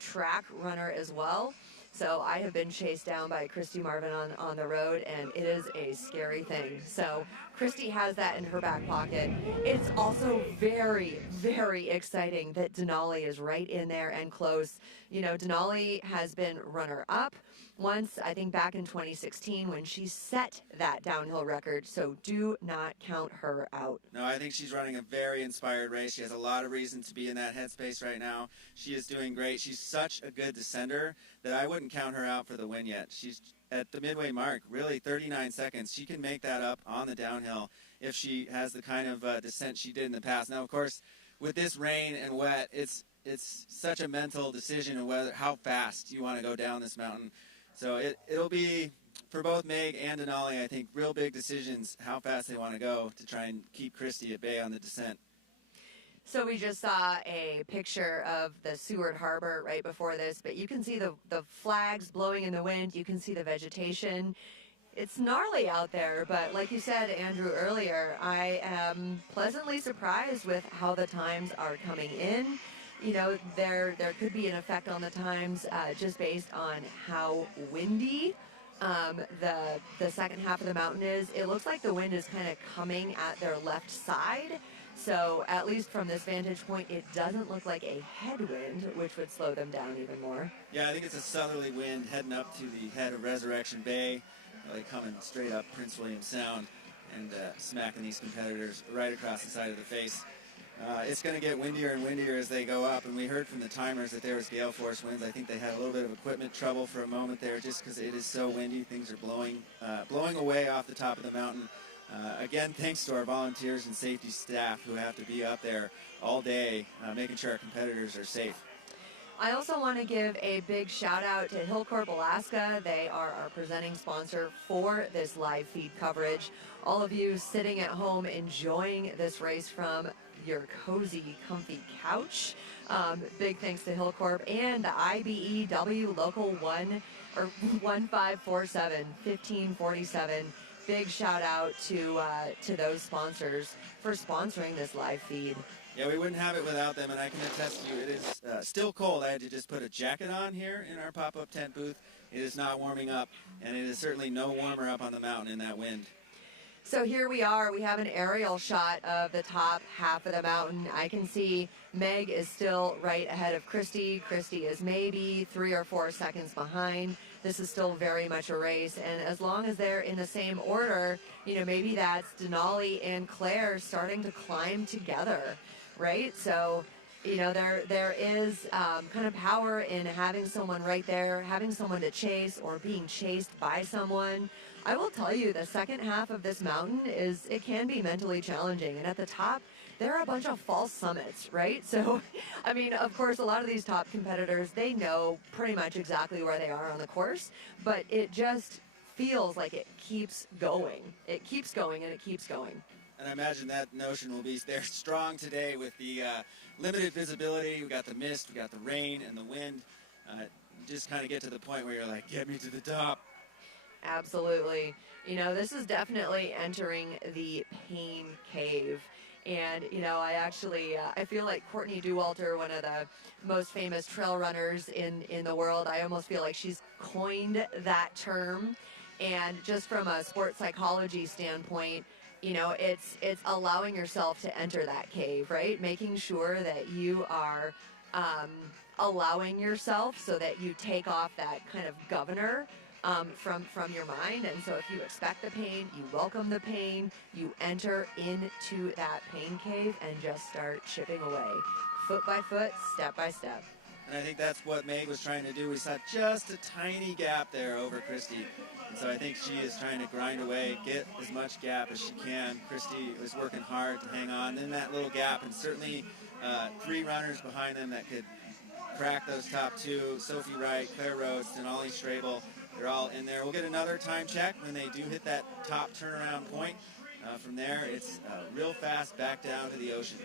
track runner as well. So I have been chased down by Christy Marvin on the road, and it is a scary thing. So Christy has that in her back pocket. It's also very, very exciting that Denali is right in there and close. You know, Denali has been runner-up once, I think back in 2016 when she set that downhill record, so do not count her out. No, I think she's running a very inspired race. She has a lot of reason to be in that headspace right now. She is doing great. She's such a good descender that I wouldn't count her out for the win yet. She's at the midway mark, really 39 seconds. She can make that up on the downhill if she has the kind of descent she did in the past. Now, of course, with this rain and wet, it's such a mental decision of whether how fast you want to go down this mountain. So it'll be, for both Meg and Denali, I think, real big decisions how fast they want to go to try and keep Christy at bay on the descent. So we just saw a picture of the Seward Harbor right before this, but you can see the flags blowing in the wind. You can see the vegetation. It's gnarly out there, but like you said, Andrew, earlier, I am pleasantly surprised with how the times are coming in. You know, there could be an effect on the times just based on how windy the second half of the mountain is. It looks like the wind is kind of coming at their left side. So at least from this vantage point, it doesn't look like a headwind, which would slow them down even more. Yeah, I think it's a southerly wind heading up to the head of Resurrection Bay, like coming straight up Prince William Sound and smacking these competitors right across the side of the face. It's going to get windier and windier as they go up, and we heard from the timers that there was gale force winds. I think they had a little bit of equipment trouble for a moment there just because it is so windy. Things are blowing away off the top of the mountain. Again, thanks to our volunteers and safety staff who have to be up there all day making sure our competitors are safe. I also want to give a big shout out to Hillcorp Alaska. They are our presenting sponsor for this live feed coverage. All of you sitting at home enjoying this race from your cozy, comfy couch. Big thanks to Hillcorp and the IBEW Local 1 or 1547, 1547. Big shout out to those sponsors for sponsoring this live feed. Yeah, we wouldn't have it without them, and I can attest to you, it is still cold. I had to just put a jacket on here in our pop-up tent booth. It is not warming up, and it is certainly no warmer up on the mountain in that wind. So here we are. We have an aerial shot of the top half of the mountain. I can see Meg is still right ahead of Christy. Christy is maybe 3 or 4 seconds behind. This is still very much a race, and as long as they're in the same order, you know, maybe that's Denali and Claire starting to climb together, right? So, you know, there is kind of power in having someone right there, having someone to chase or being chased by someone. I will tell you, the second half of this mountain it can be mentally challenging, and at the top, there are a bunch of false summits, right? So, I mean, of course, a lot of these top competitors, they know pretty much exactly where they are on the course, but it just feels like it keeps going. It keeps going and it keeps going. And I imagine that notion will be there strong today with the limited visibility. We got the mist, we got the rain and the wind. Just kind of get to the point where you're like, get me to the top. Absolutely. You know, this is definitely entering the pain cave. And, you know, I actually, I feel like Courtney Dauwalter, one of the most famous trail runners in the world, I almost feel like she's coined that term. And just from a sports psychology standpoint, you know, it's allowing yourself to enter that cave, right? Making sure that you are allowing yourself so that you take off that kind of governor from your mind. And so if you expect the pain, you welcome the pain, you enter into that pain cave and just start chipping away, foot by foot, step by step. And I think that's what Meg was trying to do. We saw just a tiny gap there over Christy. And so I think she is trying to grind away, get as much gap as she can. Christy was working hard to hang on in that little gap, and certainly 3 runners behind them that could crack those top 2, Sophie Wright, Claire Rhodes, and Ollie Strabel. They're all in there. We'll get another time check when they do hit that top turnaround point. From there, it's real fast back down to the ocean.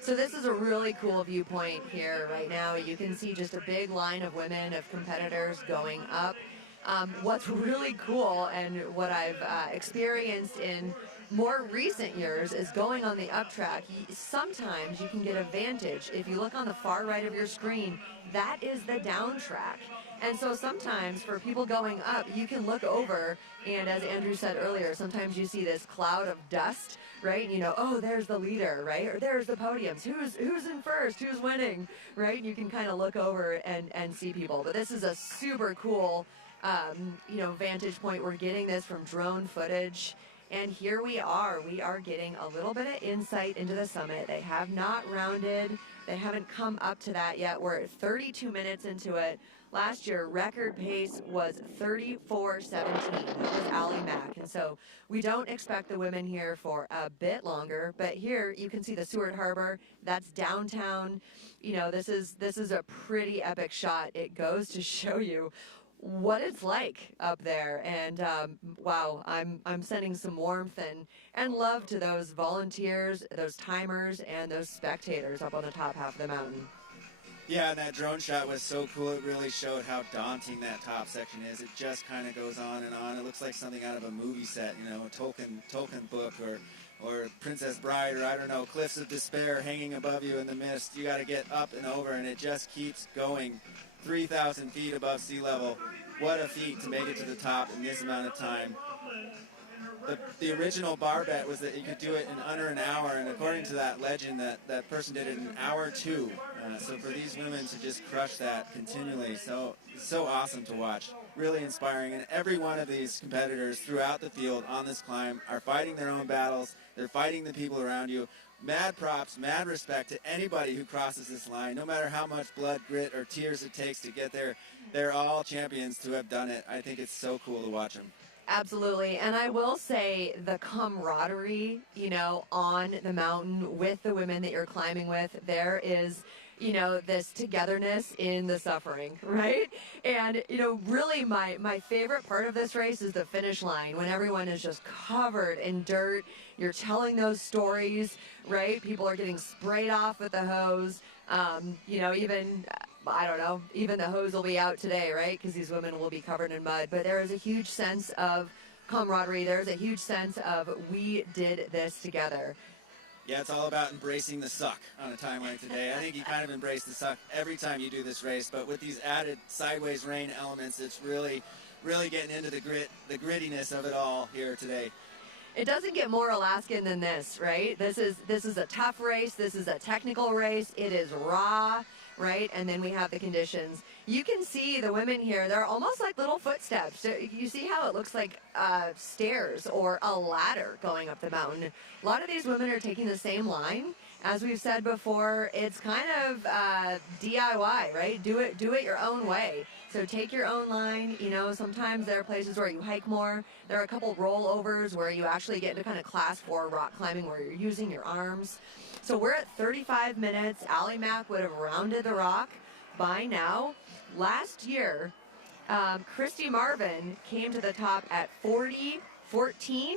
So this is a really cool viewpoint here right now. You can see just a big line of women, of competitors going up. What's really cool and what I've experienced in more recent years is going on the up track. Sometimes you can get a vantage. If you look on the far right of your screen, that is the down track. And so sometimes for people going up, you can look over, and as Andrew said earlier, sometimes you see this cloud of dust, right? And you know, oh, there's the leader, right? Or there's the podiums. Who's in first? Who's winning, right? And you can kind of look over and see people. But this is a super cool, you know, vantage point. We're getting this from drone footage. And here we are getting a little bit of insight into the summit. They have not rounded. They haven't come up to that yet. We're at 32 minutes into it. Last year, record pace was 34:17. That was Allie Mack. And so we don't expect the women here for a bit longer. But here you can see the Seward Harbor. That's downtown. You know, this is a pretty epic shot. It goes to show you what it's like up there. And wow, I'm sending some warmth and love to those volunteers, those timers, and those spectators up on the top half of the mountain. Yeah, and that drone shot was so cool. It really showed how daunting that top section is. It just kind of goes on and on. It looks like something out of a movie set, you know, a Tolkien book or Princess Bride, or I don't know, Cliffs of Despair hanging above you in the mist. You got to get up and over, and it just keeps going. 3,000 feet above sea level. What a feat to make it to the top in this amount of time. The original bar bet was that you could do it in under an hour, and according to that legend, that person did it in hour 2. So for these women to just crush that continually, so awesome to watch. Really inspiring, and every one of these competitors throughout the field on this climb are fighting their own battles. They're fighting the people around you. Mad props, mad respect to anybody who crosses this line, no matter how much blood, grit, or tears it takes to get there. They're all champions to have done it. I think it's so cool to watch them. Absolutely. And I will say the camaraderie, you know, on the mountain with the women that you're climbing with, there is, you know, this togetherness in the suffering, right? And, you know, really my favorite part of this race is the finish line, when everyone is just covered in dirt. You're telling those stories, right? People are getting sprayed off with the hose. You know, even, I don't know, even the hose will be out today, right? Because these women will be covered in mud. But there is a huge sense of camaraderie. There's a huge sense of we did this together. Yeah, it's all about embracing the suck on a time like today. I think you kind of embrace the suck every time you do this race, but with these added sideways rain elements, it's really, really getting into the grittiness of it all here today. It doesn't get more Alaskan than this, right? This is a tough race. This is a technical race. It is raw, right? And then we have the conditions. You can see the women here. They're almost like little footsteps. You see how it looks like stairs or a ladder going up the mountain. A lot of these women are taking the same line. As we've said before, it's kind of DIY, right? Do it your own way. So take your own line. You know, sometimes there are places where you hike more. There are a couple rollovers where you actually get into kind of class 4 rock climbing where you're using your arms. So we're at 35 minutes. Allie Mack would have rounded the rock by now. Last year, Christy Marvin came to the top at 40:14.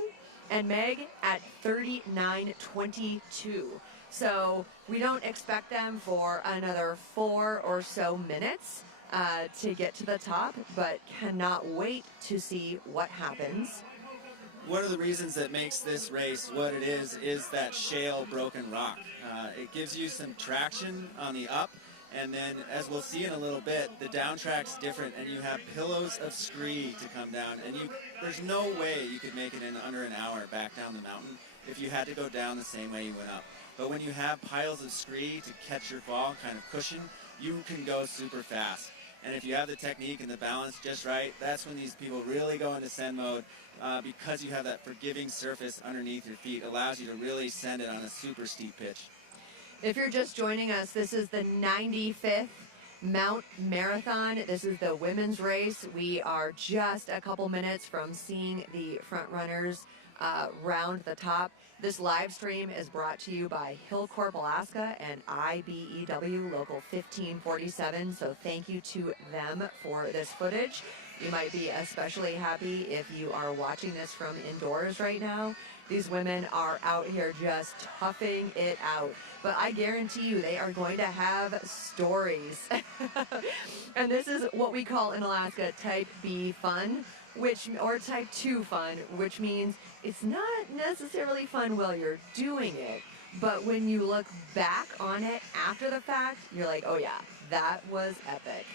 and Meg at 39:22. So we don't expect them for another 4 or so minutes to get to the top, but cannot wait to see what happens. One of the reasons that makes this race what it is that shale broken rock. It gives you some traction on the up, and then as we'll see in a little bit, the down track's different, and you have pillows of scree to come down, and there's no way you could make it in under an hour back down the mountain if you had to go down the same way you went up. But when you have piles of scree to catch your fall, kind of cushion, you can go super fast. And if you have the technique and the balance just right, that's when these people really go into send mode, because you have that forgiving surface underneath your feet, allows you to really send it on a super steep pitch. If you're just joining us, this is the 95th Mount Marathon. This is the women's race. We are just a couple minutes from seeing the front runners round the top. This live stream is brought to you by Hillcorp, Alaska and IBEW Local 1547. So thank you to them for this footage. You might be especially happy if you are watching this from indoors right now. These women are out here just toughing it out. But I guarantee you they are going to have stories. And this is what we call in Alaska Type B fun, or Type 2 fun, which means it's not necessarily fun while you're doing it. But when you look back on it after the fact, you're like, oh yeah, that was epic.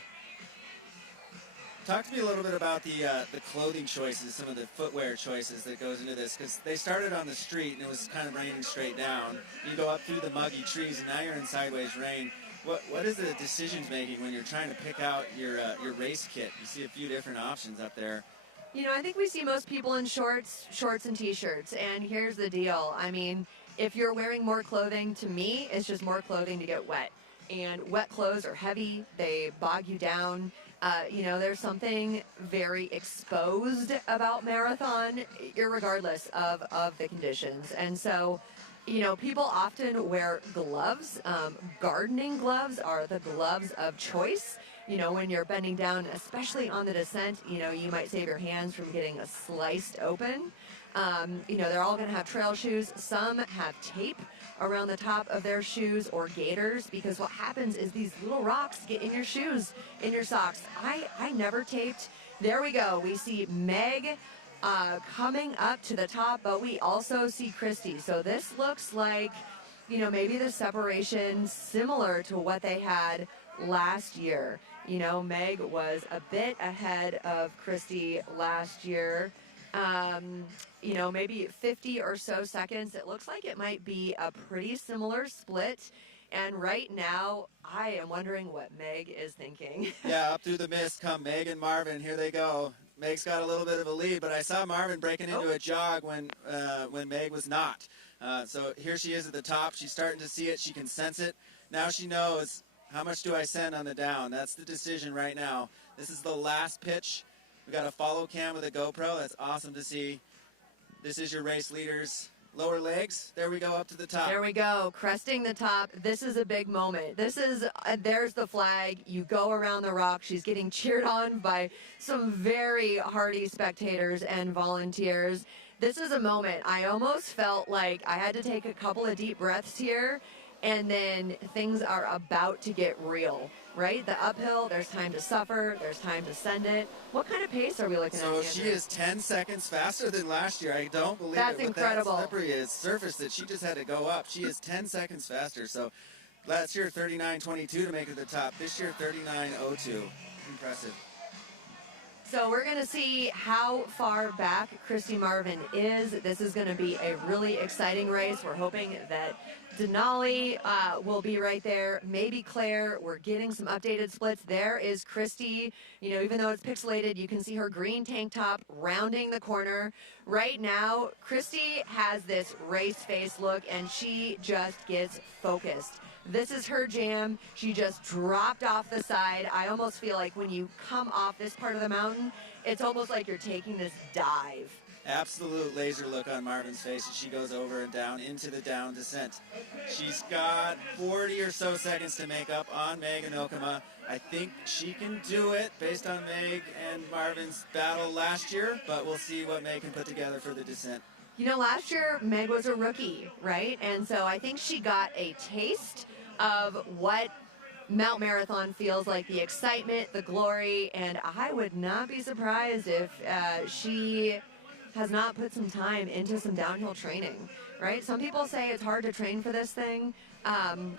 Talk to me a little bit about the clothing choices, some of the footwear choices that goes into this, because they started on the street and it was kind of raining straight down. You go up through the muggy trees and now you're in sideways rain. What is the decisions making when you're trying to pick out your race kit? You see a few different options up there. You know, I think we see most people in shorts and t-shirts, and here's the deal. I mean, if you're wearing more clothing, to me, it's just more clothing to get wet. And wet clothes are heavy, they bog you down. You know, there's something very exposed about marathon, irregardless of the conditions. And so, you know, people often wear gloves. Gardening gloves are the gloves of choice. You know, when you're bending down, especially on the descent, you know, you might save your hands from getting sliced open. You know, they're all going to have trail shoes. Some have tape around the top of their shoes or gaiters, because what happens is these little rocks get in your shoes, in your socks. I never taped. There we go. We see Meg coming up to the top, but we also see Christy. So this looks like, you know, maybe the separation similar to what they had last year. You know, Meg was a bit ahead of Christy last year. You know, maybe 50 or so seconds. It looks like it might be a pretty similar split. And right now, I am wondering what Meg is thinking. Yeah, up through the mist come Meg and Marvin. Here they go. Meg's got a little bit of a lead, but I saw Marvin breaking into a jog when Meg was not. So here she is at the top. She's starting to see it. She can sense it. Now she knows, how much do I send on the down? That's the decision right now. This is the last pitch. We got a follow cam with a GoPro. That's awesome to see. This is your race leaders. Lower legs. There we go, up to the top. There we go, cresting the top. This is a big moment. This is, there's the flag. You go around the rock. She's getting cheered on by some very hardy spectators and volunteers. This is a moment. I almost felt like I had to take a couple of deep breaths here, and then things are about to get real, right? The uphill, there's time to suffer, there's time to send it. What kind of pace are we looking at? So she is 10 seconds faster than last year. I don't believe That's it. With incredible. That slippery surface that she just had to go up. She is 10 seconds faster. So last year 39:22 to make it to the top. This year 39:02. Impressive. So we're going to see how far back Christy Marvin is. This is going to be a really exciting race. We're hoping that Denali will be right there. Maybe Claire. We're getting some updated splits. There is Christy. You know, even though it's pixelated, you can see her green tank top rounding the corner. Right now, Christy has this race face look, and she just gets focused. This is her jam. She just dropped off the side. I almost feel like when you come off this part of the mountain, it's almost like you're taking this dive. Absolute laser look on Marvin's face as she goes over and down into the down descent. She's got 40 or so seconds to make up on Meg and Okama. I think she can do it based on Meg and Marvin's battle last year, but we'll see what Meg can put together for the descent. You know, last year Meg was a rookie, right? And so I think she got a taste of what Mount Marathon feels like, the excitement, the glory, and I would not be surprised if she has not put some time into some downhill training, right? Some people say it's hard to train for this thing,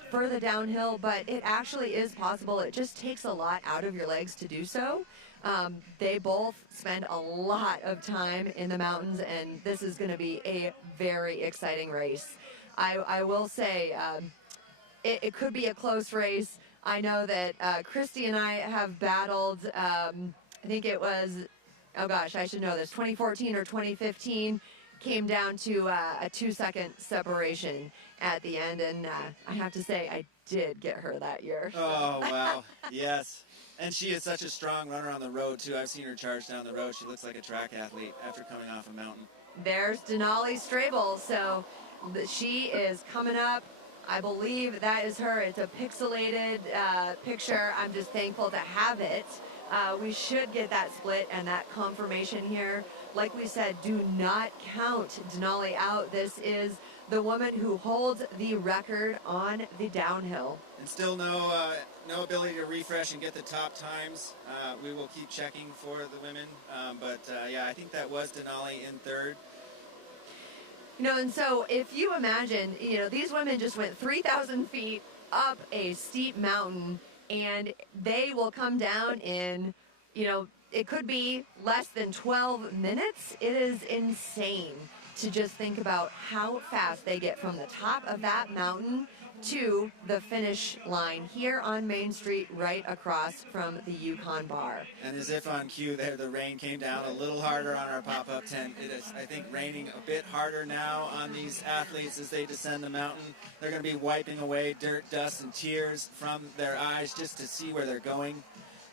for the downhill, but it actually is possible. It just takes a lot out of your legs to do so. They both spend a lot of time in the mountains, and this is going to be a very exciting race. I will say it could be a close race. I know that Christy and I have battled, I think it was, oh gosh, I should know this, 2014 or 2015, came down to a 2-second separation at the end, and I have to say, I did get her that year. Oh, wow. Yes. And she is such a strong runner on the road, too. I've seen her charge down the road. She looks like a track athlete after coming off a mountain. There's Denali Strable, so she is coming up. I believe that is her. It's a pixelated picture. I'm just thankful to have it. We should get that split and that confirmation here. Like we said, do not count Denali out. This is the woman who holds the record on the downhill. And still no ability to refresh and get the top times. We will keep checking for the women. But yeah, I think that was Denali in third. You know, and so if you imagine, you know, these women just went 3,000 feet up a steep mountain, and they will come down in, you know, it could be less than 12 minutes. It is insane to just think about how fast they get from the top of that mountain to the finish line here on Main Street, right across from the Yukon Bar. And as if on cue there, the rain came down a little harder on our pop-up tent. It is, I think, raining a bit harder now on these athletes as they descend the mountain. They're going to be wiping away dirt, dust, and tears from their eyes just to see where they're going.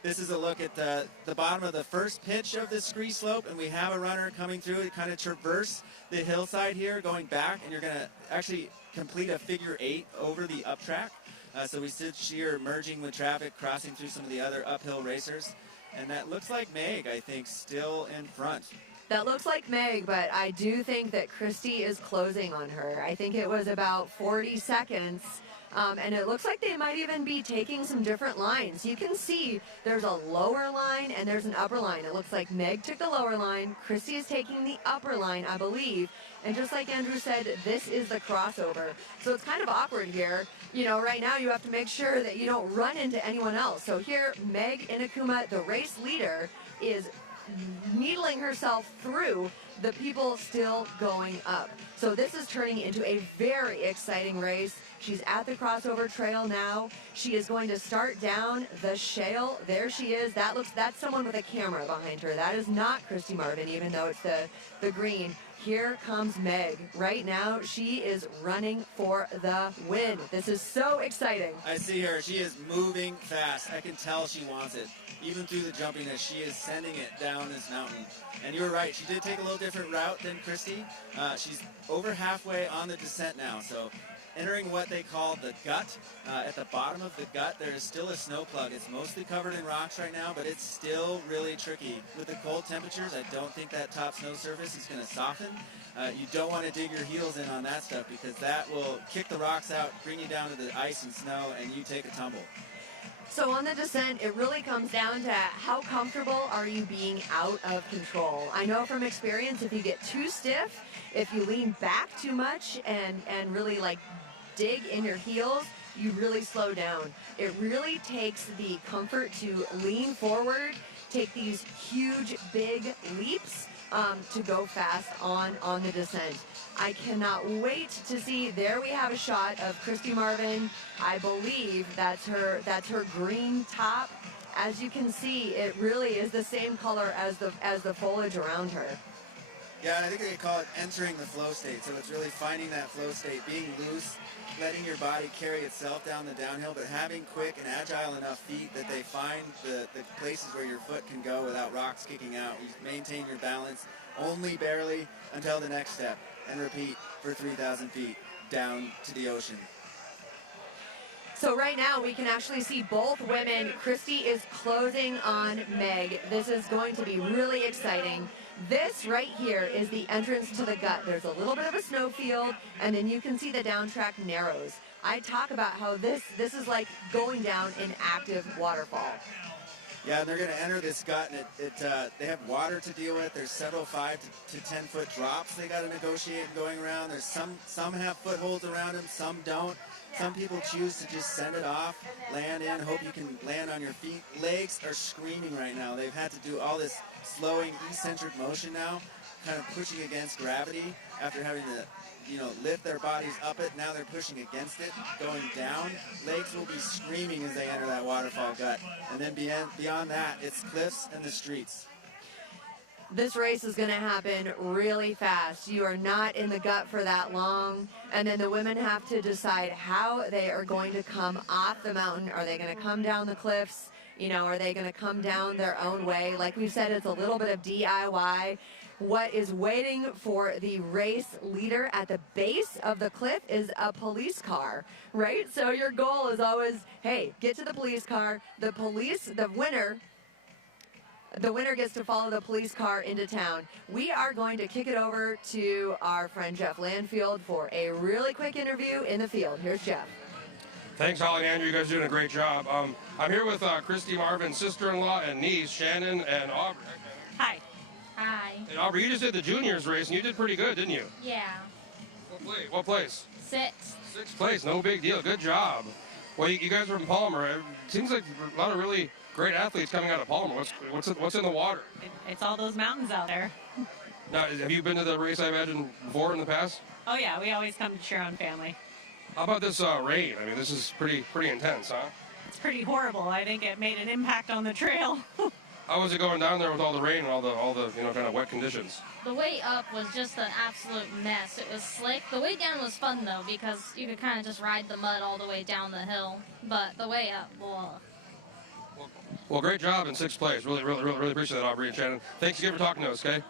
This is a look at the bottom of the first pitch of the ski slope, and we have a runner coming through to kind of traverse the hillside here, going back, and you're going to actually complete a figure 8 over the up track. So we sit here merging with traffic, crossing through some of the other uphill racers, and that looks like Meg, I think, still in front. That looks like Meg, but I do think that Christy is closing on her. I think it was about 40 seconds. And it looks like they might even be taking some different lines. You can see there's a lower line and there's an upper line. It looks like Meg took the lower line. Christy is taking the upper line, I believe. And just like Andrew said, this is the crossover. So it's kind of awkward here. You know, right now you have to make sure that you don't run into anyone else. So here, Meg Inakuma, the race leader, is needling herself through the people still going up. So this is turning into a very exciting race. She's at the crossover trail now. She is going to start down the shale. There she is. That's someone with a camera behind her. That is not Christy Marvin, even though it's the green. Here comes Meg. Right now, she is running for the win. This is so exciting. I see her. She is moving fast. I can tell she wants it. Even through the jumpiness, she is sending it down this mountain. And you're right, she did take a little different route than Christy. She's over halfway on the descent now, so entering what they call the gut. At the bottom of the gut, there is still a snow plug. It's mostly covered in rocks right now, but it's still really tricky. With the cold temperatures, I don't think that top snow surface is going to soften. You don't want to dig your heels in on that stuff because that will kick the rocks out, bring you down to the ice and snow, and you take a tumble. So on the descent, it really comes down to how comfortable are you being out of control. I know from experience, if you get too stiff, if you lean back too much and really like dig in your heels, you really slow down. It really takes the comfort to lean forward, take these huge, big leaps to go fast on the descent. I cannot wait to see. There we have a shot of Christy Marvin. I believe that's her green top. As you can see, it really is the same color as the foliage around her. Yeah, and I think they call it entering the flow state. So it's really finding that flow state, being loose, letting your body carry itself down the downhill, but having quick and agile enough feet that they find the places where your foot can go without rocks kicking out. You maintain your balance only barely until the next step, and repeat for 3,000 feet down to the ocean. So right now we can actually see both women. Christy is closing on Meg. This is going to be really exciting. This right here is the entrance to the gut. There's a little bit of a snowfield, and then you can see the down track narrows. I talk about how this is like going down an active waterfall. Yeah, and they're going to enter this gut, and they have water to deal with. There's several 5 to 10 foot drops they got to negotiate going around. There's some have footholds around them, some don't. Some people choose to just send it off, land in, hope you can land on your feet. Legs are screaming right now. They've had to do all this slowing eccentric motion now, kind of pushing against gravity after having to, lift their bodies up it. Now they're pushing against it, going down. Legs will be screaming as they enter that waterfall gut. And then beyond that, it's cliffs and the streets. This race is going to happen really fast. You are not in the gut for that long. And then the women have to decide how they are going to come off the mountain. Are they going to come down the cliffs? Are they going to come down their own way? Like we said, it's a little bit of DIY. What is waiting for the race leader at the base of the cliff is a police car, right? So your goal is always, hey, get to the police car. The winner gets to follow the police car into town. We are going to kick it over to our friend Jeff Landfield for a really quick interview in the field. Here's Jeff. Thanks, Holly and Andrew. You guys are doing a great job. I'm here with Christy Marvin's sister-in-law and niece, Shannon and Aubrey. Hi. Hi. And Aubrey, you just did the juniors race, and you did pretty good, didn't you? Yeah. What place? Sixth. Sixth place. No big deal. Good job. Well, you guys are from Palmer. It seems like a lot of really great athletes coming out of Palmer. What's in the water? It's all those mountains out there. Now, have you been to the race, I imagine, before in the past? Oh, yeah. We always come to cheer on family. How about this rain? I mean, this is pretty intense, huh? It's pretty horrible. I think it made an impact on the trail. How was it going down there with all the rain and all the kind of wet conditions? The way up was just an absolute mess. It was slick. The way down was fun, though, because you could kind of just ride the mud all the way down the hill. But the way up, blah. Well, great job in sixth place. Really appreciate that, Aubrey and Shannon. Thanks again for talking to us, okay?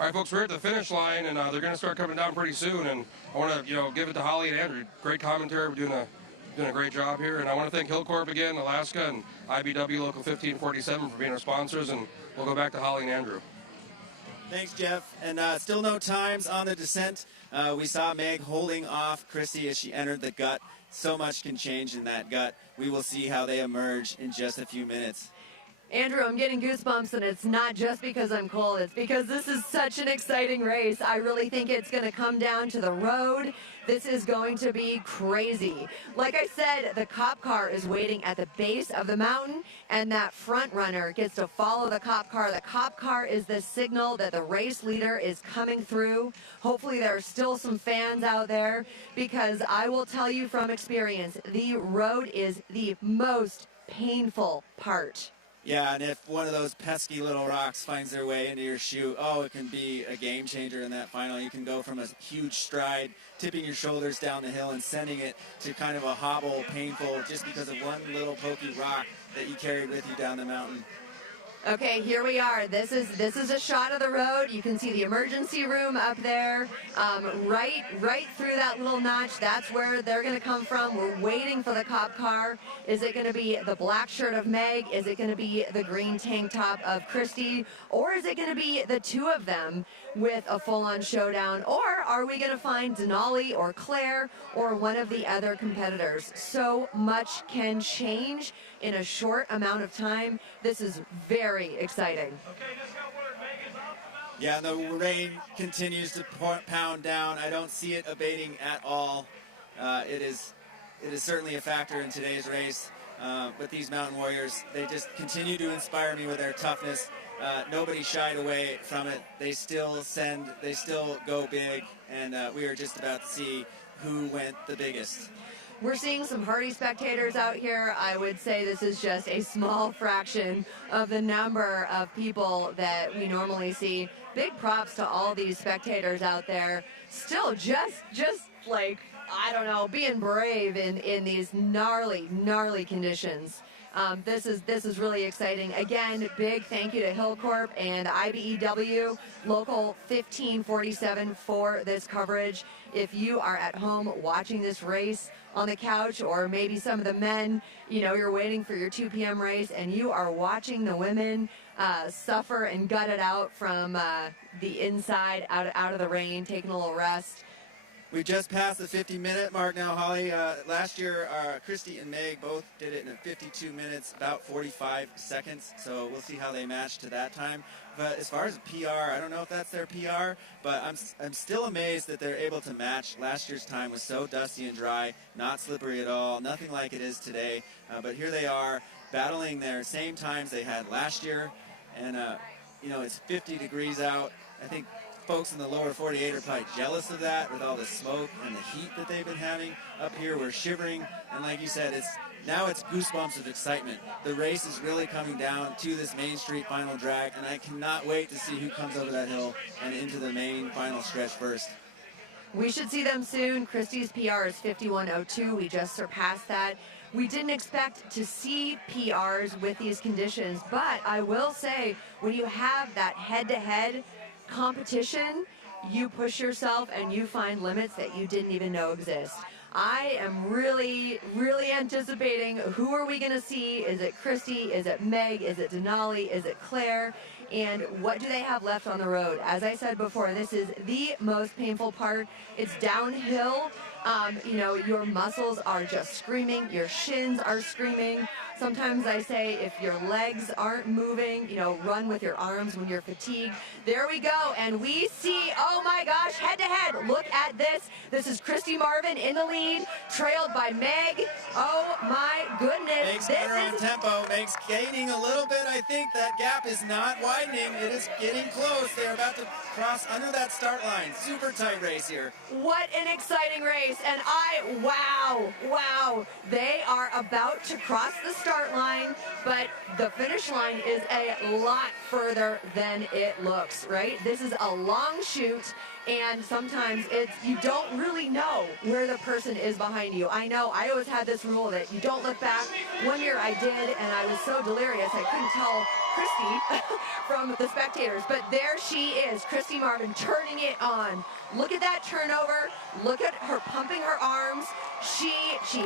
All right, folks, we're at the finish line, and they're going to start coming down pretty soon. And I want to, give it to Holly and Andrew. Great commentary. We're doing a great job here. And I want to thank Hillcorp again, Alaska, and IBW Local 1547 for being our sponsors. And we'll go back to Holly and Andrew. Thanks, Jeff. And still no times on the descent. We saw Meg holding off Christy as she entered the gut. So much can change in that gut. We will see how they emerge in just a few minutes. Andrew, I'm getting goosebumps, and it's not just because I'm cold. It's because this is such an exciting race. I really think it's going to come down to the road. This is going to be crazy. Like I said, the cop car is waiting at the base of the mountain, and that front runner gets to follow the cop car. The cop car is the signal that the race leader is coming through. Hopefully there are still some fans out there, because I will tell you from experience, the road is the most painful part. Yeah, and if one of those pesky little rocks finds their way into your shoe, it can be a game changer in that final. You can go from a huge stride, tipping your shoulders down the hill and sending it to kind of a hobble, painful, just because of one little pokey rock that you carried with you down the mountain. Okay, here we are. This is a shot of the road. You can see the emergency room up there, right through that little notch. That's where they're going to come from. We're waiting for the cop car. Is it going to be the black shirt of Meg? Is it going to be the green tank top of Christy? Or is it going to be the two of them with a full-on showdown? Or are we going to find Denali or Claire or one of the other competitors? So much can change in a short amount of time. This is very exciting. Yeah, and the rain continues to pound down. I don't see it abating at all. It is certainly a factor in today's race. But these mountain warriors, they just continue to inspire me with their toughness. Nobody shied away from it. They still go big, and we are just about to see who went the biggest. We're seeing some hardy spectators out here. I would say this is just a small fraction of the number of people that we normally see. Big props to all these spectators out there. Still just like, I don't know, being brave in these gnarly conditions. This is really exciting. Again, big thank you to Hillcorp and IBEW Local 1547 for this coverage. If you are at home watching this race on the couch, or maybe some of the men, you're waiting for your 2 p.m. race and you are watching the women, suffer and gut it out from the inside, out of the rain, taking a little rest. We just passed the 50-minute mark now, Holly. Last year, Christy and Meg both did it in 52 minutes, about 45 seconds. So we'll see how they match to that time. But as far as PR, I don't know if that's their PR, but I'm still amazed that they're able to match. Last year's time was so dusty and dry, not slippery at all, nothing like it is today. But here they are, battling their same times they had last year. And, you know, it's 50 degrees out. I think folks in the lower 48 are probably jealous of that with all the smoke and the heat that they've been having. Up here we're shivering, and like you said, now it's goosebumps of excitement. The race is really coming down to this Main Street final drag, and I cannot wait to see who comes over that hill and into the main final stretch first. We should see them soon. Christie's PR is 51:02. We just surpassed that. We didn't expect to see PRs with these conditions, but I will say, when you have that head-to-head competition, you push yourself and you find limits that you didn't even know exist. I am really, really anticipating who are we going to see. Is it Christy? Is it Meg? Is it Denali? Is it Claire? And what do they have left on the road? As I said before, this is the most painful part. It's downhill. You know, your muscles are just screaming. Your shins are screaming. Sometimes I say if your legs aren't moving, you know, run with your arms when you're fatigued. There we go. And we see, oh my gosh, head to head. Look at this. This is Christy Marvin in the lead, trailed by Meg. Oh my goodness. Meg's better on tempo. Meg's gaining a little bit. I think that gap is not widening. It is getting close. They're about to cross under that start line. Super tight race here. What an exciting race. And wow. They are about to cross the start line, but the finish line is a lot further than it looks, right? This is a long shoot, and sometimes you don't really know where the person is behind you. I know I always had this rule that you don't look back. One year I did, and I was so delirious I couldn't tell Christy from the spectators, but there she is, Christy Marvin, turning it on. Look at that turnover. Look at her pumping her arms. She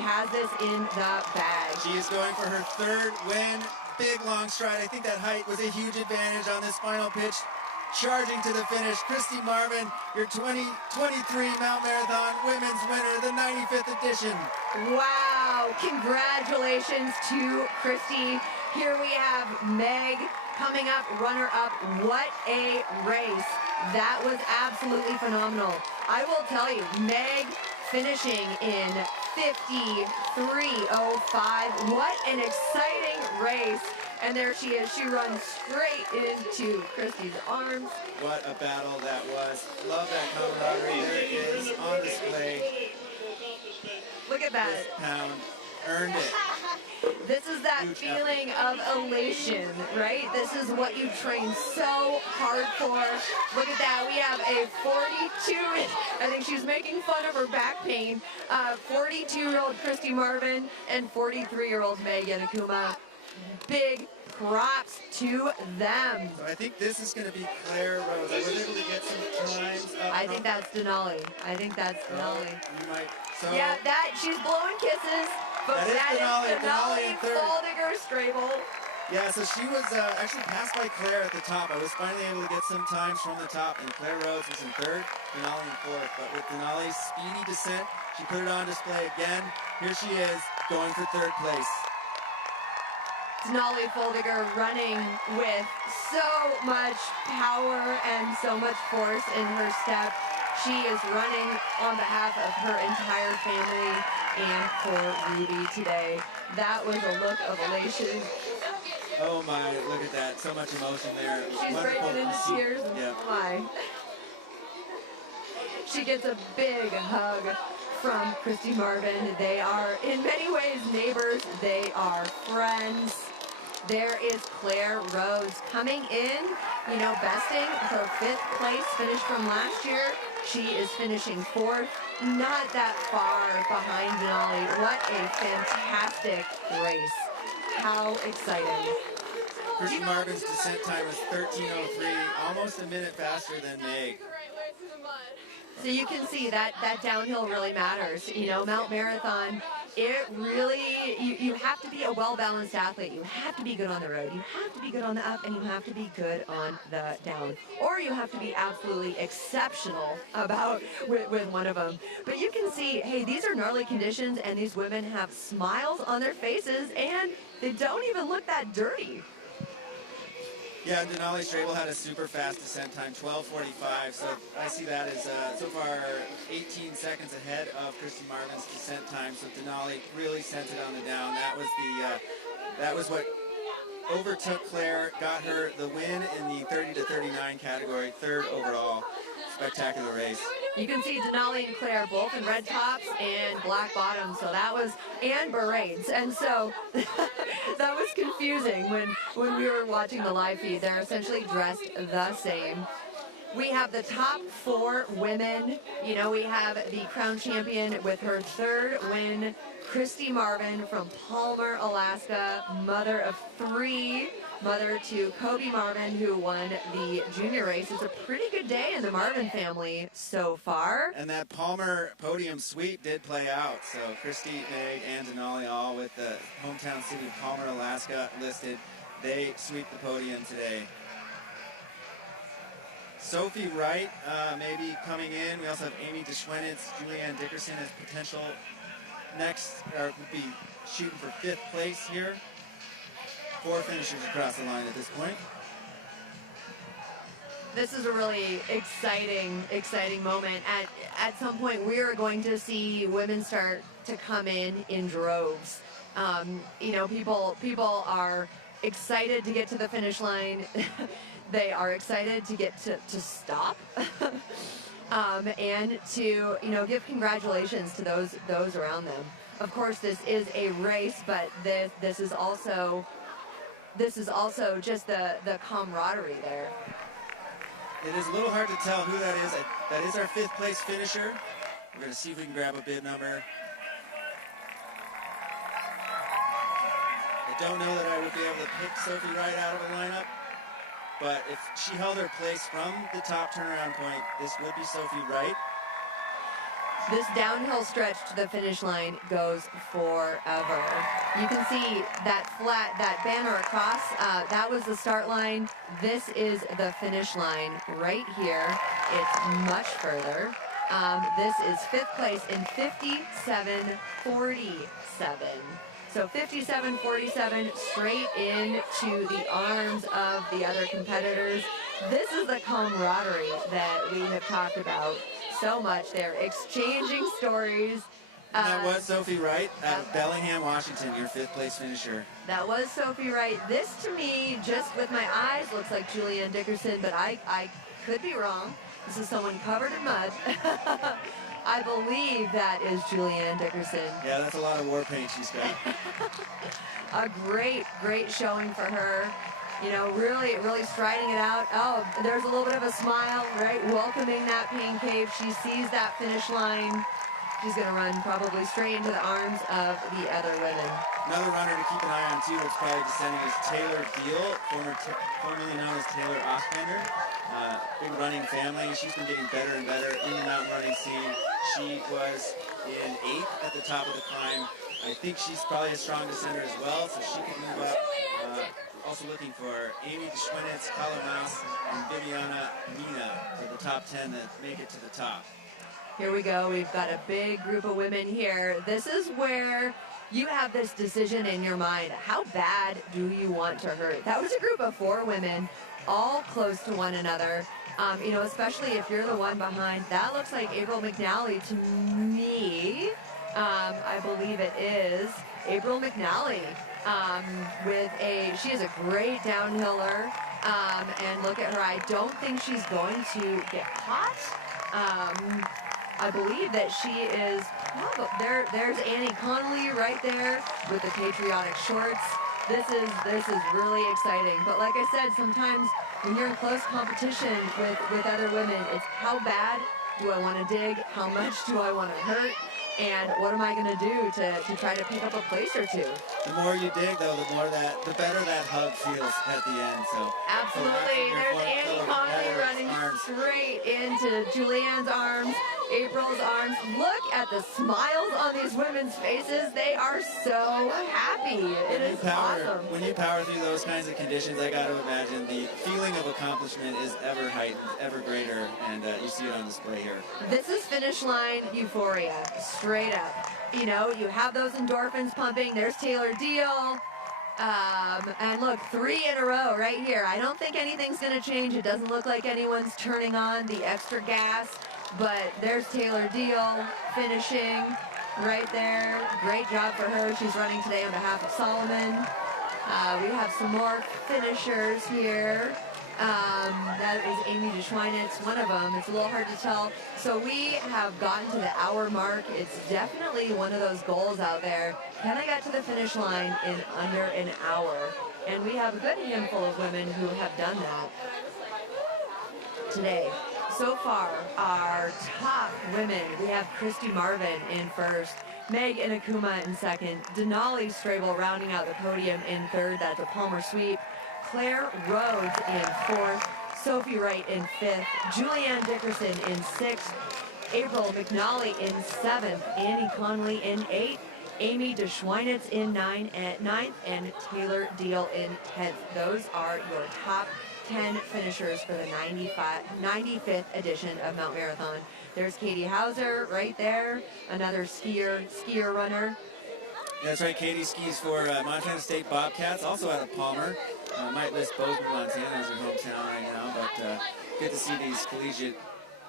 has this in the bag. She is going for her third win. Big long stride. I think that height was a huge advantage on this final pitch. Charging to the finish, Christy Marvin, your 2023 Mount Marathon Women's winner, the 95th edition. Wow, congratulations to Christy. Here we have Meg coming up, runner-up. What a race. That was absolutely phenomenal. I will tell you, Meg finishing in 53:05. What an exciting race. And there she is. She runs straight into Christy's arms. What a battle that was. Love that camaraderie. There it is on display. Look at that. This pound earned it. This is that feeling of elation, right? This is what you train so hard for. Look at that. We have a 42, I think she's making fun of her back pain, 42-year-old Christy Marvin and 43-year-old Meg Yanakuma. Big props to them. So I think this is going to be Claire Rose. I was able to get some times up. I think that's Denali. Yeah, she's blowing kisses, but that is Denali Foldiger Strable. Yeah, so she was actually passed by Claire at the top. I was finally able to get some times from the top, and Claire Rose was in third, Denali in fourth. But with Denali's speedy descent, she put it on display again. Here she is, going for third place. Denali Foldiger running with so much power and so much force in her step. She is running on behalf of her entire family and for Ruby today. That was a look of elation. Oh my, look at that. So much emotion there. She's breaking into tears. Yeah. Oh my. She gets a big hug from Christy Marvin. They are in many ways neighbors. They are friends. There is Claire Rose coming in, you know, besting her 5th place finish from last year. She is finishing 4th, not that far behind Denali. What a fantastic race. How exciting. Christy Marvin's descent time was 13:03, almost a minute faster than Meg. So you can see that downhill really matters. You know, Mount Marathon, it really, you have to be a well-balanced athlete. You have to be good on the road. You have to be good on the up, and you have to be good on the down. Or you have to be absolutely exceptional with one of them. But you can see, hey, these are gnarly conditions, and these women have smiles on their faces, and they don't even look that dirty. Yeah, Denali Strable had a super fast descent time, 12:45. So I see that as so far 18 seconds ahead of Christy Marvin's descent time. So Denali really sent it on the down. That was what overtook Claire, got her the win in the 30 to 39 category, third overall. Spectacular race. You can see Denali and Claire both in red tops and black bottoms, so that was, and berets, and so that was confusing when we were watching the live feed. They're essentially dressed the same. We have the top 4 women. You know, we have the crown champion with her 3rd win, Christy Marvin from Palmer, Alaska, mother of 3. Mother to Kobe Marvin, who won the junior race. It's a pretty good day in the Marvin family so far. And that Palmer podium sweep did play out. So Christy, Meg, and Denali all with the hometown city of Palmer, Alaska listed. They sweep the podium today. Sophie Wright maybe coming in. We also have Amy Deschwenitz, Julianne Dickerson as potential next, would be shooting for 5th place here. 4 finishers across the line at this point. This is a really exciting moment. At some point, we are going to see women start to come in droves. You know, people are excited to get to the finish line. They are excited to get to stop. And to, you know, give congratulations to those around them. Of course, this is a race, but this is also just the camaraderie there. It is a little hard to tell who that is. That is our 5th place finisher. We're going to see if we can grab a bib number. I don't know that I would be able to pick Sophie Wright out of a lineup, but if she held her place from the top turnaround point, this would be Sophie Wright. This downhill stretch to the finish line goes forever. You can see that banner across, that was the start line. This is the finish line right here. It's much further. This is 5th place in 57:47. So 57:47 straight into the arms of the other competitors. This is the camaraderie that we have talked about so much. They're exchanging stories. And that was Sophie Wright out of Bellingham, Washington, your 5th place finisher. That was Sophie Wright. This, to me, just with my eyes, looks like Julianne Dickerson, but I could be wrong. This is someone covered in mud. I believe that is Julianne Dickerson. Yeah, that's a lot of war paint she's got. A great showing for her. You know, really striding it out. Oh, there's a little bit of a smile, right? Welcoming that pain cave. She sees that finish line. She's going to run probably straight into the arms of the other women. Another runner to keep an eye on, too, that's probably descending is Taylor Deal, formerly known as Taylor Ostbender. Big running family. She's been getting better and better in the mountain running scene. She was in 8th at the top of the climb. I think she's probably a strong descender as well, so she can move up. Also looking for Amy Deschwenitz, Carla Mouse, and Viviana Mina for the top 10 that make it to the top. Here we go. We've got a big group of women here. This is where you have this decision in your mind. How bad do you want to hurt? That was a group of 4 women, all close to one another. You know, especially if you're the one behind. That looks like April McNally to me. I believe it is April McNally. She is a great downhiller. And look at her. I don't think she's going to get caught. I believe that she is there's Annie Connolly right there with the patriotic shorts. This is really exciting. But like I said, sometimes when you're in close competition with other women, it's how bad do I want to dig? How much do I want to hurt? And what am I going to do to try to pick up a place or 2? The more you dig, though, the better that hug feels at the end. So absolutely. There's Annie Connolly running straight into Julianne's arms, April's arms. Look at the smiles on these women's faces. They are so happy. It is awesome. When you power through those kinds of conditions, I got to imagine the feeling of accomplishment is ever heightened, ever greater, and you see it on display here. This is finish line euphoria, straight up. You know, you have those endorphins pumping. There's Taylor Deal. And look, 3 in a row right here. I don't think anything's going to change. It doesn't look like anyone's turning on the extra gas, but there's Taylor Deal finishing right there. Great job for her. She's running today on behalf of Solomon. We have some more finishers here. That is Amy DeSchweinitz, one of them. It's a little hard to tell. So we have gotten to the hour mark. It's definitely one of those goals out there. Can I get to the finish line in under an hour? And we have a good handful of women who have done that today. So far, our top women, we have Christy Marvin in first, Meg Inakuma in second, Denali Strable rounding out the podium in third. That's a Palmer sweep. Claire Rhodes in fourth, Sophie Wright in fifth, Julianne Dickerson in sixth, April McNally in seventh, Annie Conley in eighth, Amy DeSchweinitz in ninth, and Taylor Deal in 10th. Those are your top 10 finishers for the 95th edition of Mount Marathon. There's Katie Hauser right there, another skier runner. That's right, Katie skis for Montana State Bobcats, also out of Palmer. Might list Bozeman, Montana as her hometown right now, but good to see these collegiate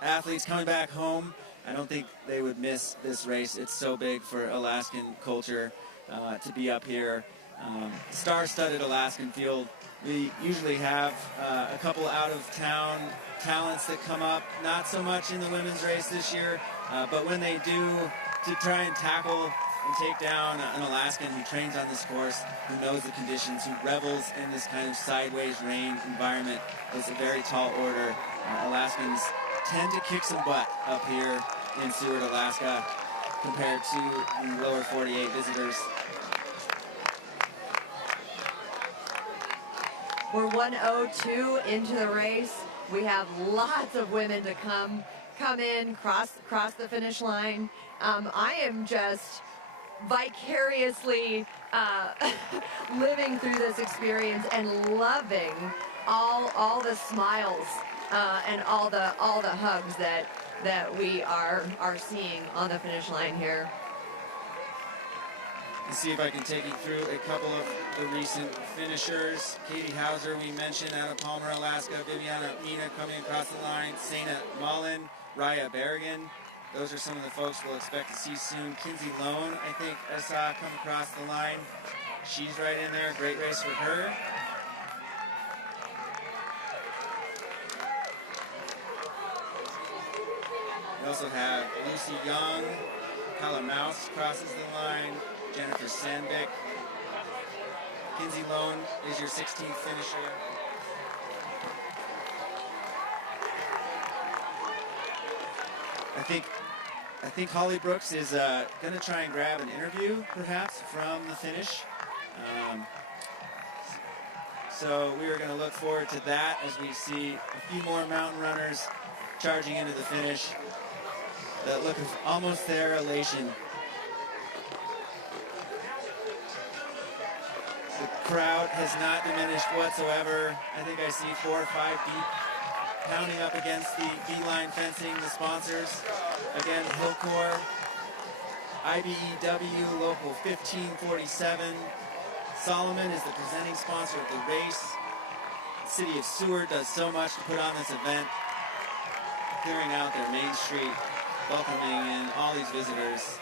athletes coming back home. I don't think they would miss this race. It's so big for Alaskan culture to be up here. Star-studded Alaskan field. We usually have a couple out-of-town talents that come up, not so much in the women's race this year, but when they do, to try and tackle and take down an Alaskan who trains on this course, who knows the conditions, who revels in this kind of sideways rain environment. It's a very tall order. Alaskans tend to kick some butt up here in Seward, Alaska, compared to the lower 48 visitors. We're 1:02 into the race. We have lots of women to come in, cross the finish line. I am just vicariously living through this experience and loving all the smiles and all the hugs that we are seeing on the finish line here. Let's see if I can take you through a couple of the recent finishers. Katie Hauser, we mentioned, out of Palmer, Alaska. Viviana Mina coming across the line. Sana Mullen, Raya Berrigan. Those are some of the folks we'll expect to see soon. Kinsey Lone, I think I saw come across the line. She's right in there. Great race for her. We also have Lucy Young. Kala Mouse crosses the line. Jennifer Sandbeck. Kinsey Lone is your 16th finisher. I think Holly Brooks is going to try and grab an interview, perhaps, from the finish. So we are going to look forward to that as we see a few more mountain runners charging into the finish. That look of almost there elation. The crowd has not diminished whatsoever. I think I see 4 or 5 deep, pounding up against the beeline fencing, the sponsors. Again, Hillcore, IBEW Local 1547. Solomon is the presenting sponsor of the race. The city of Seward does so much to put on this event, clearing out their main street, welcoming in all these visitors.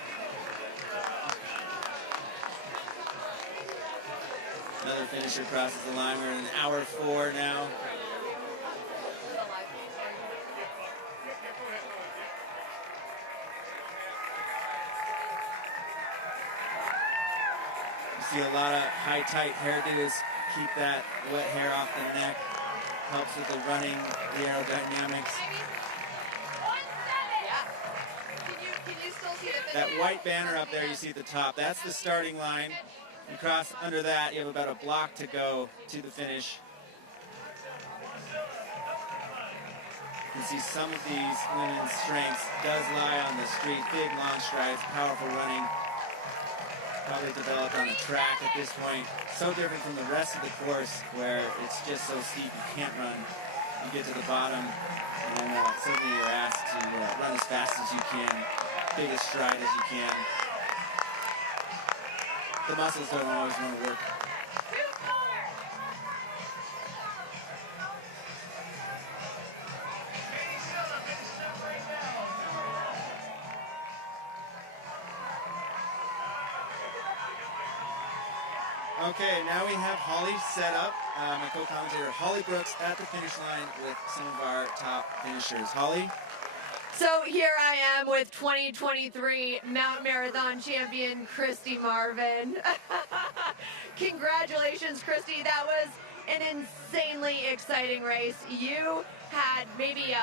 Another finisher crosses the line. We're in hour 4 now. You see a lot of high, tight hairdos. Keep that wet hair off the neck. Helps with the running, the aerodynamics. Can you still see the That white banner up there you see at the top, that's the starting line. You cross under that, you have about a block to go to the finish. You can see some of these women's strengths does lie on the street. Big long strides, powerful running. Probably developed on the track at this point. So different from the rest of the course where it's just so steep you can't run. You get to the bottom and suddenly you're asked to run as fast as you can, biggest stride as you can. The muscles don't always want to work. Okay, now we have Holly set up, my co-commentator Holly Brooks at the finish line with some of our top finishers. Holly? So here I am with 2023 Mountain Marathon champion Christy Marvin. Congratulations, Christy. That was an insanely exciting race. You had maybe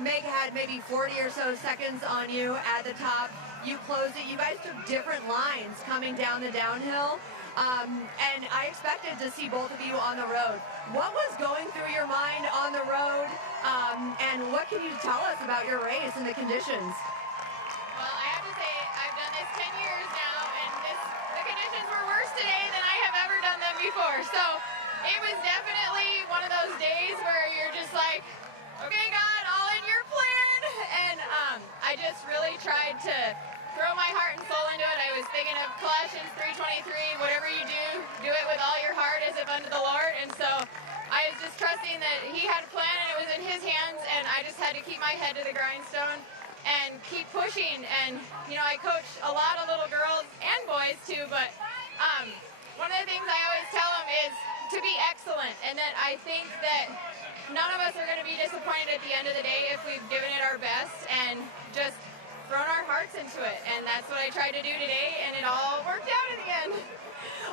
Meg had maybe 40 or so seconds on you at the top. You closed it. You guys took different lines coming down the downhill. And I expected to see both of you on the road. What was going through your mind on the road, and what can you tell us about your race and the conditions? Well, I have to say, I've done this 10 years now, and the conditions were worse today than I have ever done them before. So it was definitely one of those days where you're just like, okay, God, all in your plan. And I just really tried to throw my heart and soul into it. I was thinking of Colossians 3:23, whatever you do it with all your heart as if unto the Lord. And so I was just trusting that he had a plan and it was in his hands, and I just had to keep my head to the grindstone and keep pushing. And, you know, I coach a lot of little girls and boys too, but one of the things I always tell them is to be excellent, and that I think that none of us are going to be disappointed at the end of the day if we've given it our best and just thrown our hearts into it. And that's what I tried to do today, and it all worked out in the end.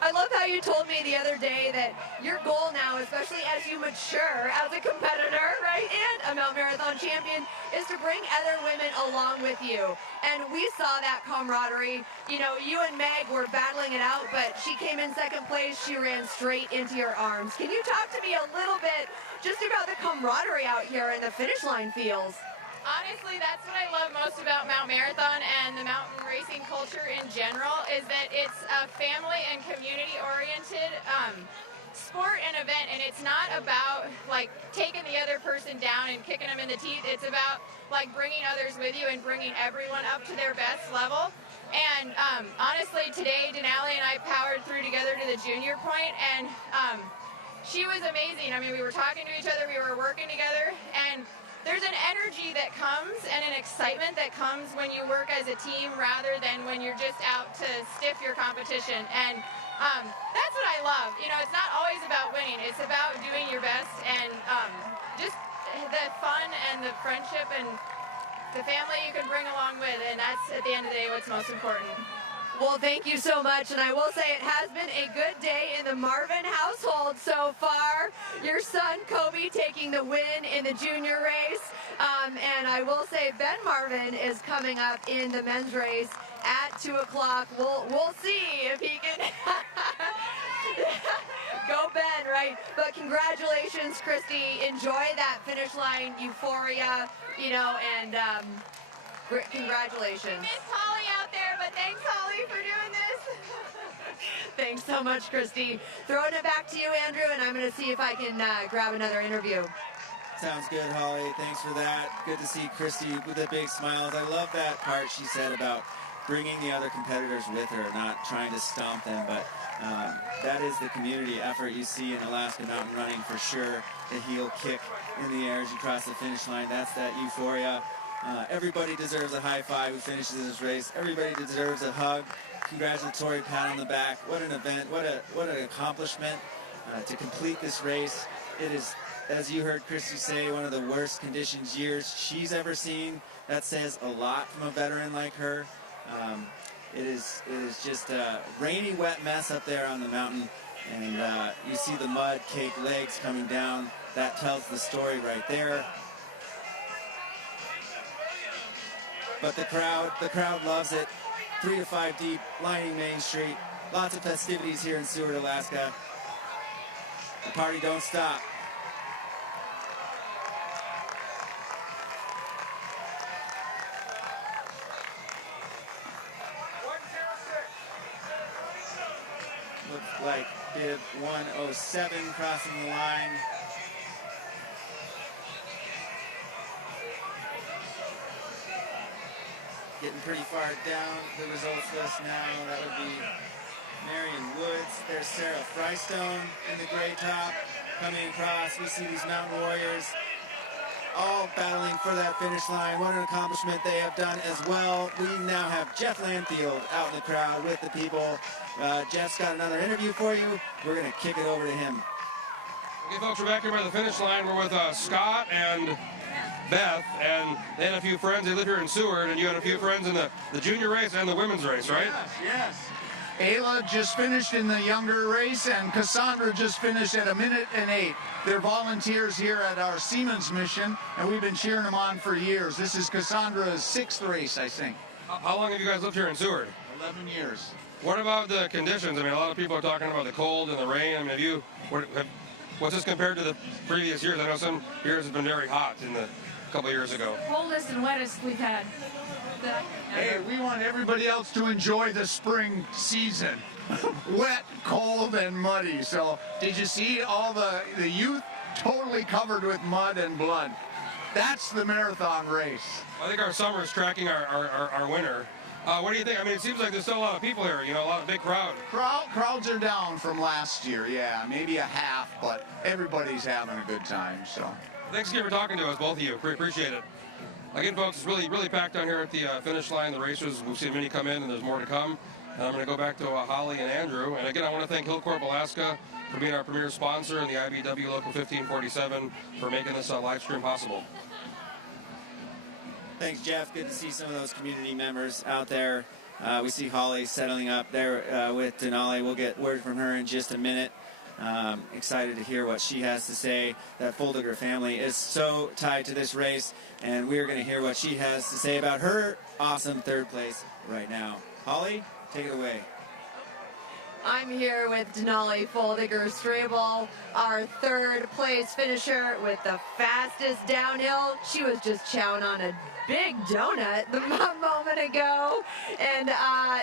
I love how you told me the other day that your goal now, especially as you mature as a competitor, right, and a Mount Marathon champion, is to bring other women along with you. And we saw that camaraderie. You know, you and Meg were battling it out, but she came in second place. She ran straight into your arms. Can you talk to me a little bit just about the camaraderie out here and the finish line feels? Honestly, that's what I love most about Mount Marathon and the mountain racing culture in general, is that it's a family and community-oriented sport and event, and it's not about like taking the other person down and kicking them in the teeth. It's about like bringing others with you and bringing everyone up to their best level. And honestly, today Denali and I powered through together to the junior point, and she was amazing. I mean, we were talking to each other, we were working together, and there's an energy that comes and an excitement that comes when you work as a team rather than when you're just out to stiff your competition. And that's what I love. You know, it's not always about winning. It's about doing your best, and just the fun and the friendship and the family you can bring along with. And that's, at the end of the day, what's most important. Well, thank you so much, and I will say it has been a good day in the Marvin household so far. Your son, Kobe, taking the win in the junior race, and I will say Ben Marvin is coming up in the men's race at 2 o'clock. We'll see if he can go Ben, right? But congratulations, Christy. Enjoy that finish line euphoria, you know, and congratulations. Miss Holly out there, but thanks, Holly, for doing this. Thanks so much, Christy. Throwing it back to you, Andrew, and I'm going to see if I can grab another interview. Sounds good, Holly. Thanks for that. Good to see Christy with the big smiles. I love that part she said about bringing the other competitors with her, not trying to stomp them, but that is the community effort you see in Alaska mountain running for sure. The heel kick in the air as you cross the finish line. That's that euphoria. Everybody deserves a high five who finishes this race. Everybody deserves a hug, congratulatory pat on the back. What an event, what an accomplishment to complete this race. It is, as you heard Christy say, one of the worst conditions years she's ever seen. That says a lot from a veteran like her. It is just a rainy, wet mess up there on the mountain, and you see the mud-caked legs coming down. That tells the story right there. But the crowd loves it. 3 to 5 deep, lining Main Street. Lots of festivities here in Seward, Alaska. The party don't stop. Looks like bib 107 crossing the line. Getting pretty far down the results list now. That would be Marion Woods. There's Sarah Frystone in the gray top coming across. We see these Mountain Warriors all battling for that finish line. What an accomplishment they have done as well. We now have Jeff Landfield out in the crowd with the people. Jeff's got another interview for you. We're going to kick it over to him. Okay, folks, we're back here by the finish line. We're with Scott and Beth, and they had a few friends. They live here in Seward, and you had a few friends in the junior race and the women's race, right? Yes. Ayla just finished in the younger race, and Cassandra just finished at 1:08. They're volunteers here at our Siemens mission, and we've been cheering them on for years. This is Cassandra's 6th race, I think. How long have you guys lived here in Seward? 11 years. What about the conditions? I mean, a lot of people are talking about the cold and the rain. I mean, what's this compared to the previous years? I know some years have been very hot in the couple of years ago. Coldest and wettest we've had. Hey, we want everybody else to enjoy the spring season. Wet, cold, and muddy. So, did you see all the youth totally covered with mud and blood? That's the marathon race. I think our summer is tracking our winter. What do you think? I mean, it seems like there's still a lot of people here, you know, a lot of big crowd. Crowds are down from last year, yeah, maybe a half, but everybody's having a good time, so. Thanks again for talking to us, both of you. Appreciate it. Again, folks, it's really packed down here at the finish line. The racers, we've seen many come in, and there's more to come. And I'm going to go back to Holly and Andrew. And again, I want to thank Hillcorp Alaska for being our premier sponsor, and the IBW Local 1547 for making this live stream possible. Thanks, Jeff. Good to see some of those community members out there. We see Holly settling up there with Denali. We'll get word from her in just a minute. Excited to hear what she has to say. That Foldiger family is so tied to this race, and we're going to hear what she has to say about her awesome 3rd place right now. Holly, take it away. I'm here with Denali Foldiger-Strabel, our 3rd place finisher with the fastest downhill. She was just chowing on a big donut a moment ago, and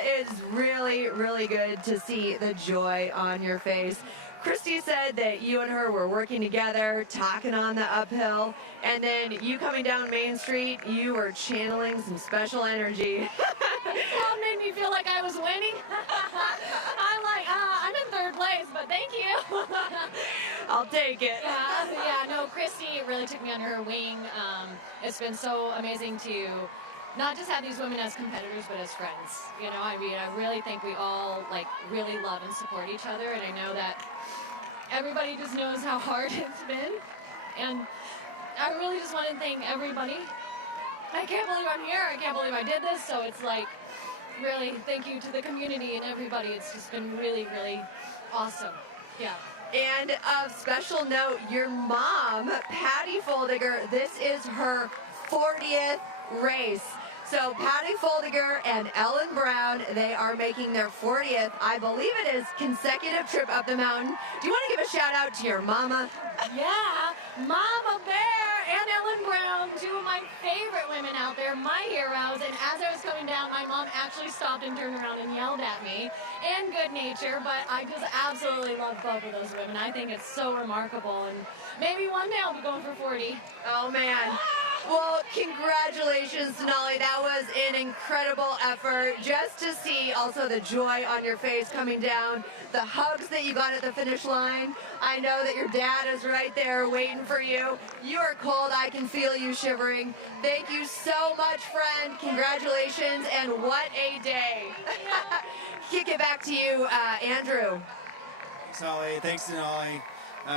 it's really good to see the joy on your face. Christy said that you and her were working together, talking on the uphill, and then you coming down Main Street, you were channeling some special energy. That made me feel like I was winning. I'm like, I'm in 3rd place, but thank you. I'll take it. Yeah, no, Christy really took me under her wing. It's been so amazing to not just have these women as competitors, but as friends. You know, I mean, I really think we all, like, really love and support each other, and I know that everybody just knows how hard it's been, and I really just want to thank everybody. I can't believe I'm here. I can't believe I did this, so it's like, really, thank you to the community and everybody. It's just been really awesome. Yeah. And of special note, your mom, Patty Foldiger, this is her 40th race. So Patty Foldiger and Ellen Brown, they are making their 40th, I believe it is, consecutive trip up the mountain. Do you want to give a shout out to your mama? Yeah, Mama Bear and Ellen Brown, 2 of my favorite women out there, my heroes. And as I was coming down, my mom actually stopped and turned around and yelled at me in good nature. But I just absolutely love both of those women. I think it's so remarkable. And maybe one day I'll be going for 40. Oh, man. Well, congratulations, Denali. That was an incredible effort. Just to see also the joy on your face coming down, the hugs that you got at the finish line. I know that your dad is right there waiting for you. You are cold. I can feel you shivering. Thank you so much, friend. Congratulations, and what a day. Kick it back to you, Andrew. Thanks, Holly. Thanks, Denali.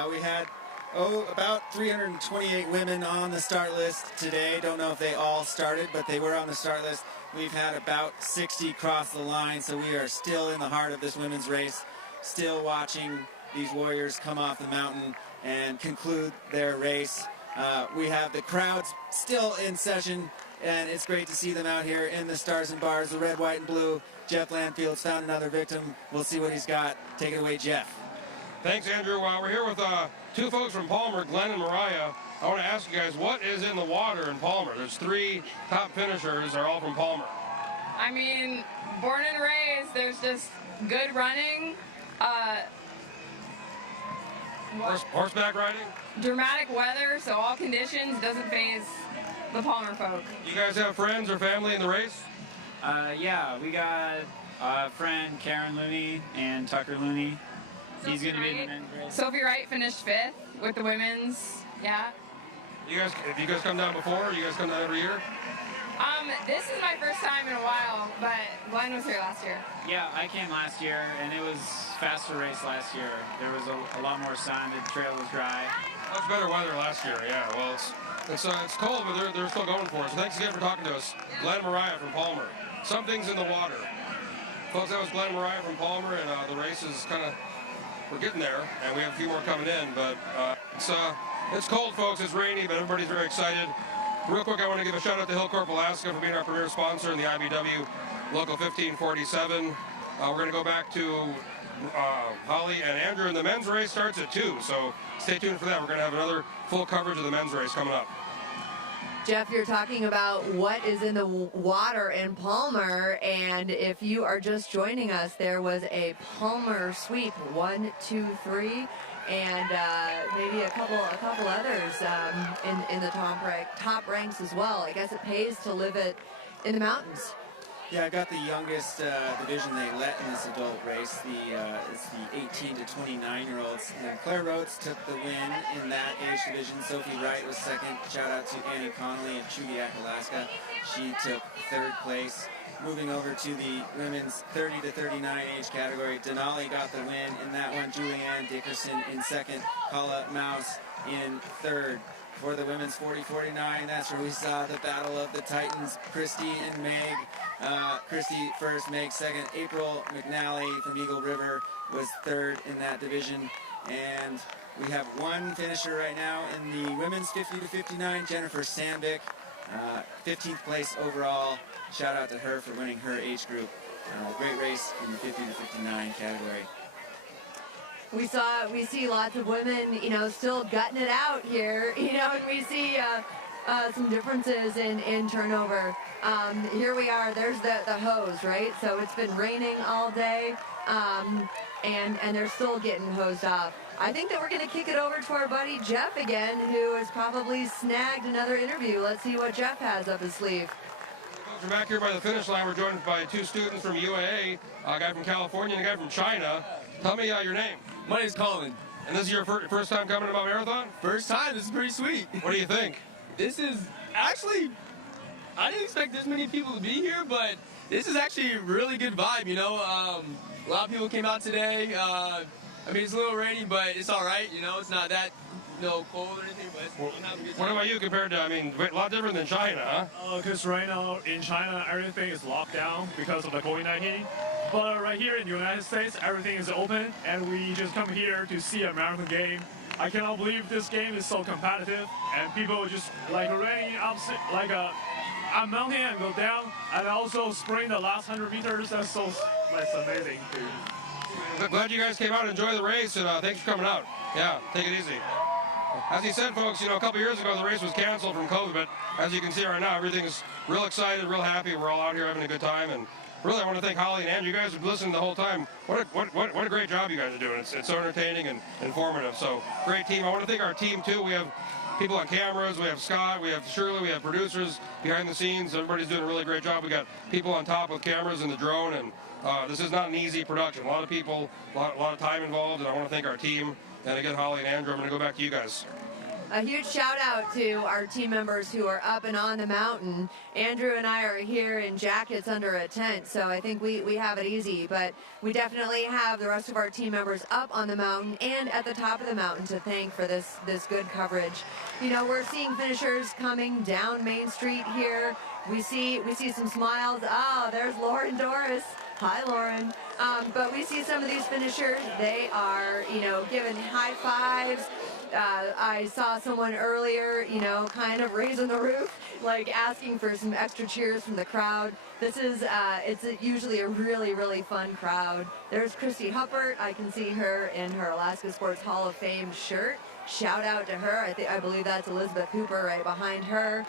We had about 328 women on the start list today. Don't know if they all started, but they were on the start list. We've had about 60 cross the line, so we are still in the heart of this women's race, still watching these warriors come off the mountain and conclude their race. We have the crowds still in session, and it's great to see them out here in the stars and bars, the red, white, and blue. Jeff Landfield's found another victim. We'll see what he's got. Take it away, Jeff. Thanks, Andrew. We're here with 2 folks from Palmer, Glenn and Mariah. I want to ask you guys, what is in the water in Palmer? There's 3 top finishers. They're all from Palmer. I mean, born and raised, there's just good running, Horseback riding? Dramatic weather, so all conditions doesn't phase the Palmer folk. You guys have friends or family in the race? Yeah, we got a friend, Karen Looney, and Tucker Looney. He's going to be in the men's race. Sophie Wright finished 5th with the women's, yeah. Have you guys come down before? You guys come down every year? This is my first time in a while, but Glenn was here last year. Yeah, I came last year, and it was faster race last year. There was a lot more sun. The trail was dry. Much better weather last year, yeah. Well, it's cold, but they're still going for it. So thanks again for talking to us. Glenn Mariah from Palmer. Something's in the water. Folks, that was Glenn Mariah from Palmer, and the race is we're getting there, and we have a few more coming in, but it's cold, folks. It's rainy, but everybody's very excited. Real quick, I want to give a shout out to Hillcorp Alaska for being our premier sponsor in the IBW Local 1547. We're going to go back to Holly and Andrew, and the men's race starts at 2, so stay tuned for that. We're going to have another full coverage of the men's race coming up. Jeff, you're talking about what is in the water in Palmer, and if you are just joining us, there was a Palmer sweep, 1, 2, 3. And maybe a couple others in the top ranks as well. I guess it pays to live it in the mountains. Yeah, I got the youngest division they let in this adult race. It's the 18 to 29-year-olds. And Claire Rhodes took the win in that age division. Sophie Wright was second. Shout out to Annie Connolly of Chudiak, Alaska. She took 3rd place. Moving over to the women's 30 to 39 age category, Denali got the win in that one. Julianne Dickerson in 2nd. Paula Mouse in 3rd. For the women's 40-49, that's where we saw the battle of the Titans, Christy and Meg. Christy first, Meg second. April McNally from Eagle River was 3rd in that division. And we have one finisher right now in the women's 50 to 59, Jennifer Sandvik, 15th place overall. Shout out to her for winning her age group. Great race in the 50 to 59 category. We see lots of women, still gutting it out here, and we see some differences in turnover. Here we are, there's the hose, right? So it's been raining all day, and they're still getting hosed off. I think that we're going to kick it over to our buddy Jeff again, who has probably snagged another interview. Let's see what Jeff has up his sleeve. We're back here by the finish line. We're joined by 2 students from UAA, a guy from California and a guy from China. Tell me your name. My name's Colin. And this is your first time coming to Mount Marathon? First time. This is pretty sweet. What do you think? This is actually, I didn't expect this many people to be here, but this is actually a really good vibe, A lot of people came out today. It's a little rainy, but it's all right, It's not that cold or anything, but I'm having a good time. What about you compared to, a lot different than China, huh? Because right now in China, everything is locked down because of the COVID-19. But right here in the United States, everything is open, and we just come here to see a marathon game. I cannot believe this game is so competitive, and people just running up a mountain and go down, and also sprint the last 100 meters. That's amazing. Glad you guys came out and enjoyed the race, and thanks for coming out. Yeah, take it easy. As he said, folks, a couple years ago the race was canceled from COVID, but as you can see right now, everything's real excited, real happy. We're all out here having a good time, and really I want to thank Holly and Andrew. You guys have been listening the whole time. What a great job you guys are doing. It's so entertaining and informative. So great team. I want to thank our team too. We have people on cameras. We have Scott. We have Shirley. We have producers behind the scenes. Everybody's doing a really great job. We got people on top with cameras and the drone, and this is not an easy production. A lot of people, a lot of time involved, and I want to thank our team. And again, Holly and Andrew, I'm going to go back to you guys. A huge shout out to our team members who are up and on the mountain. Andrew and I are here in jackets under a tent, so I think we have it easy, but we definitely have the rest of our team members up on the mountain and at the top of the mountain to thank for this good coverage. We're seeing finishers coming down Main Street here. We see some smiles. Oh, there's Lauren Doris. Hi, Lauren. But we see some of these finishers. They are, giving high fives. I saw someone earlier, kind of raising the roof, asking for some extra cheers from the crowd. This is, it's usually a really, really fun crowd. There's Christy Huppert. I can see her in her Alaska Sports Hall of Fame shirt. Shout out to her. I believe that's Elizabeth Cooper right behind her.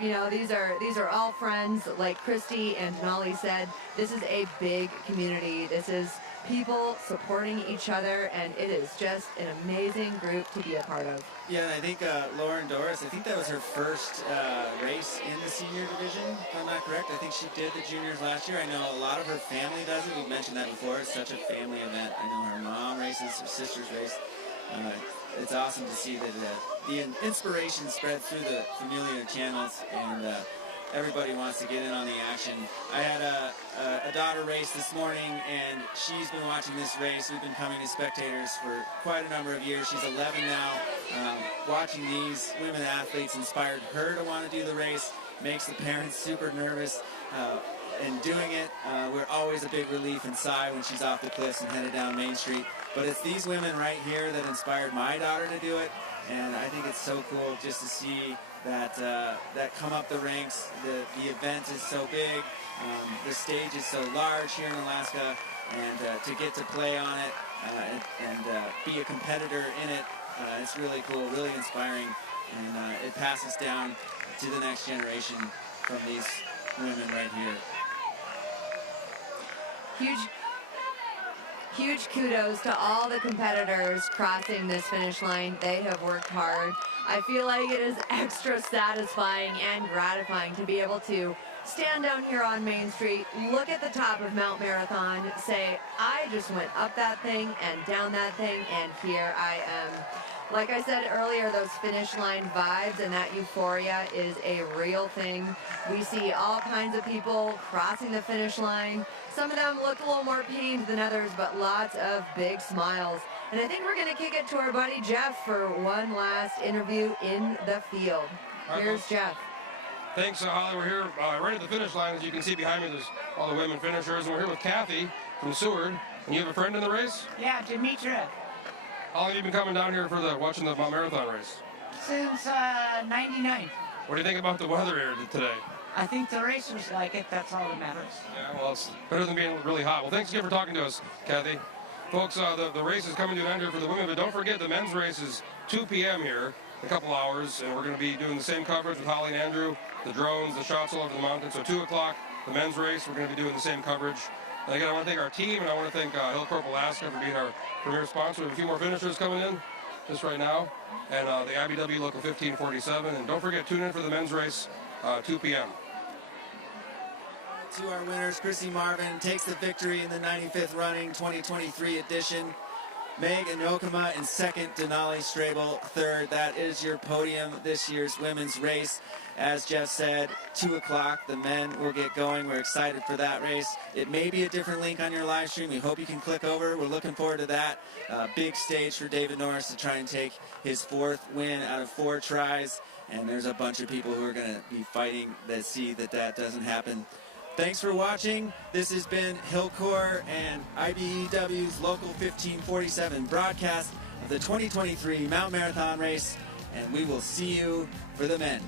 These are all friends. Like Christy and Denali said, this is a big community. This is people supporting each other, and it is just an amazing group to be a part of. Yeah, and I think Lauren Doris, I think that was her first race in the senior division, if I'm not correct. I think she did the juniors last year. I know a lot of her family does it. We've mentioned that before. It's such a family event. I know her mom races, her sisters race. It's awesome to see that the inspiration spread through the familiar channels, and everybody wants to get in on the action. I had a daughter race this morning, and she's been watching this race. We've been coming as spectators for quite a number of years. She's 11 now. Watching these women athletes inspired her to want to do the race, makes the parents super nervous. And doing it, we're always a big relief inside when she's off the cliffs and headed down Main Street. But it's these women right here that inspired my daughter to do it, and I think it's so cool just to see that come up the ranks. The event is so big, the stage is so large here in Alaska, and to get to play on it and be a competitor in it, it's really cool, really inspiring, and it passes down to the next generation from these women right here. Huge kudos to all the competitors crossing this finish line. They have worked hard. I feel like it is extra satisfying and gratifying to be able to stand down here on Main Street, look at the top of Mount Marathon, say, I just went up that thing and down that thing, and here I am. Like I said earlier, those finish line vibes and that euphoria is a real thing. We see all kinds of people crossing the finish line. Some of them looked a little more pained than others, but lots of big smiles. And I think we're going to kick it to our buddy Jeff for one last interview in the field. Here's Jeff. Thanks, Holly. We're here right at the finish line. As you can see behind me, there's all the women finishers. And we're here with Kathy from Seward. And you have a friend in the race? Yeah, Demetra. How long have you been coming down here for watching the Mount Marathon race? Since '99. What do you think about the weather here today? I think the racers like it. That's all that matters. Yeah, well, it's better than being really hot. Well, thanks again for talking to us, Kathy. Folks, the race is coming to an end here for the women, but don't forget the men's race is 2 p.m. here, a couple hours, and we're going to be doing the same coverage with Holly and Andrew, the drones, the shots all over the mountain. So 2 o'clock, the men's race, we're going to be doing the same coverage. And again, I want to thank our team, and I want to thank Hillcorp Alaska for being our premier sponsor. We have a few more finishers coming in just right now, and the IBW Local 1547. And don't forget, tune in for the men's race, 2 p.m. To our winners, Chrissy Marvin takes the victory in the 95th running 2023 edition. Meg Inokama in second, Denali Strabel third. That is your podium this year's women's race. As Jeff said, 2 o'clock, the men will get going. We're excited for that race. It may be a different link on your live stream. We hope you can click over. We're looking forward to that. Big stage for David Norris to try and take his 4th win out of 4 tries. And there's a bunch of people who are going to be fighting that see that doesn't happen. Thanks for watching. This has been Hillcorp and IBEW's Local 1547 broadcast of the 2023 Mount Marathon race, and we will see you for the men.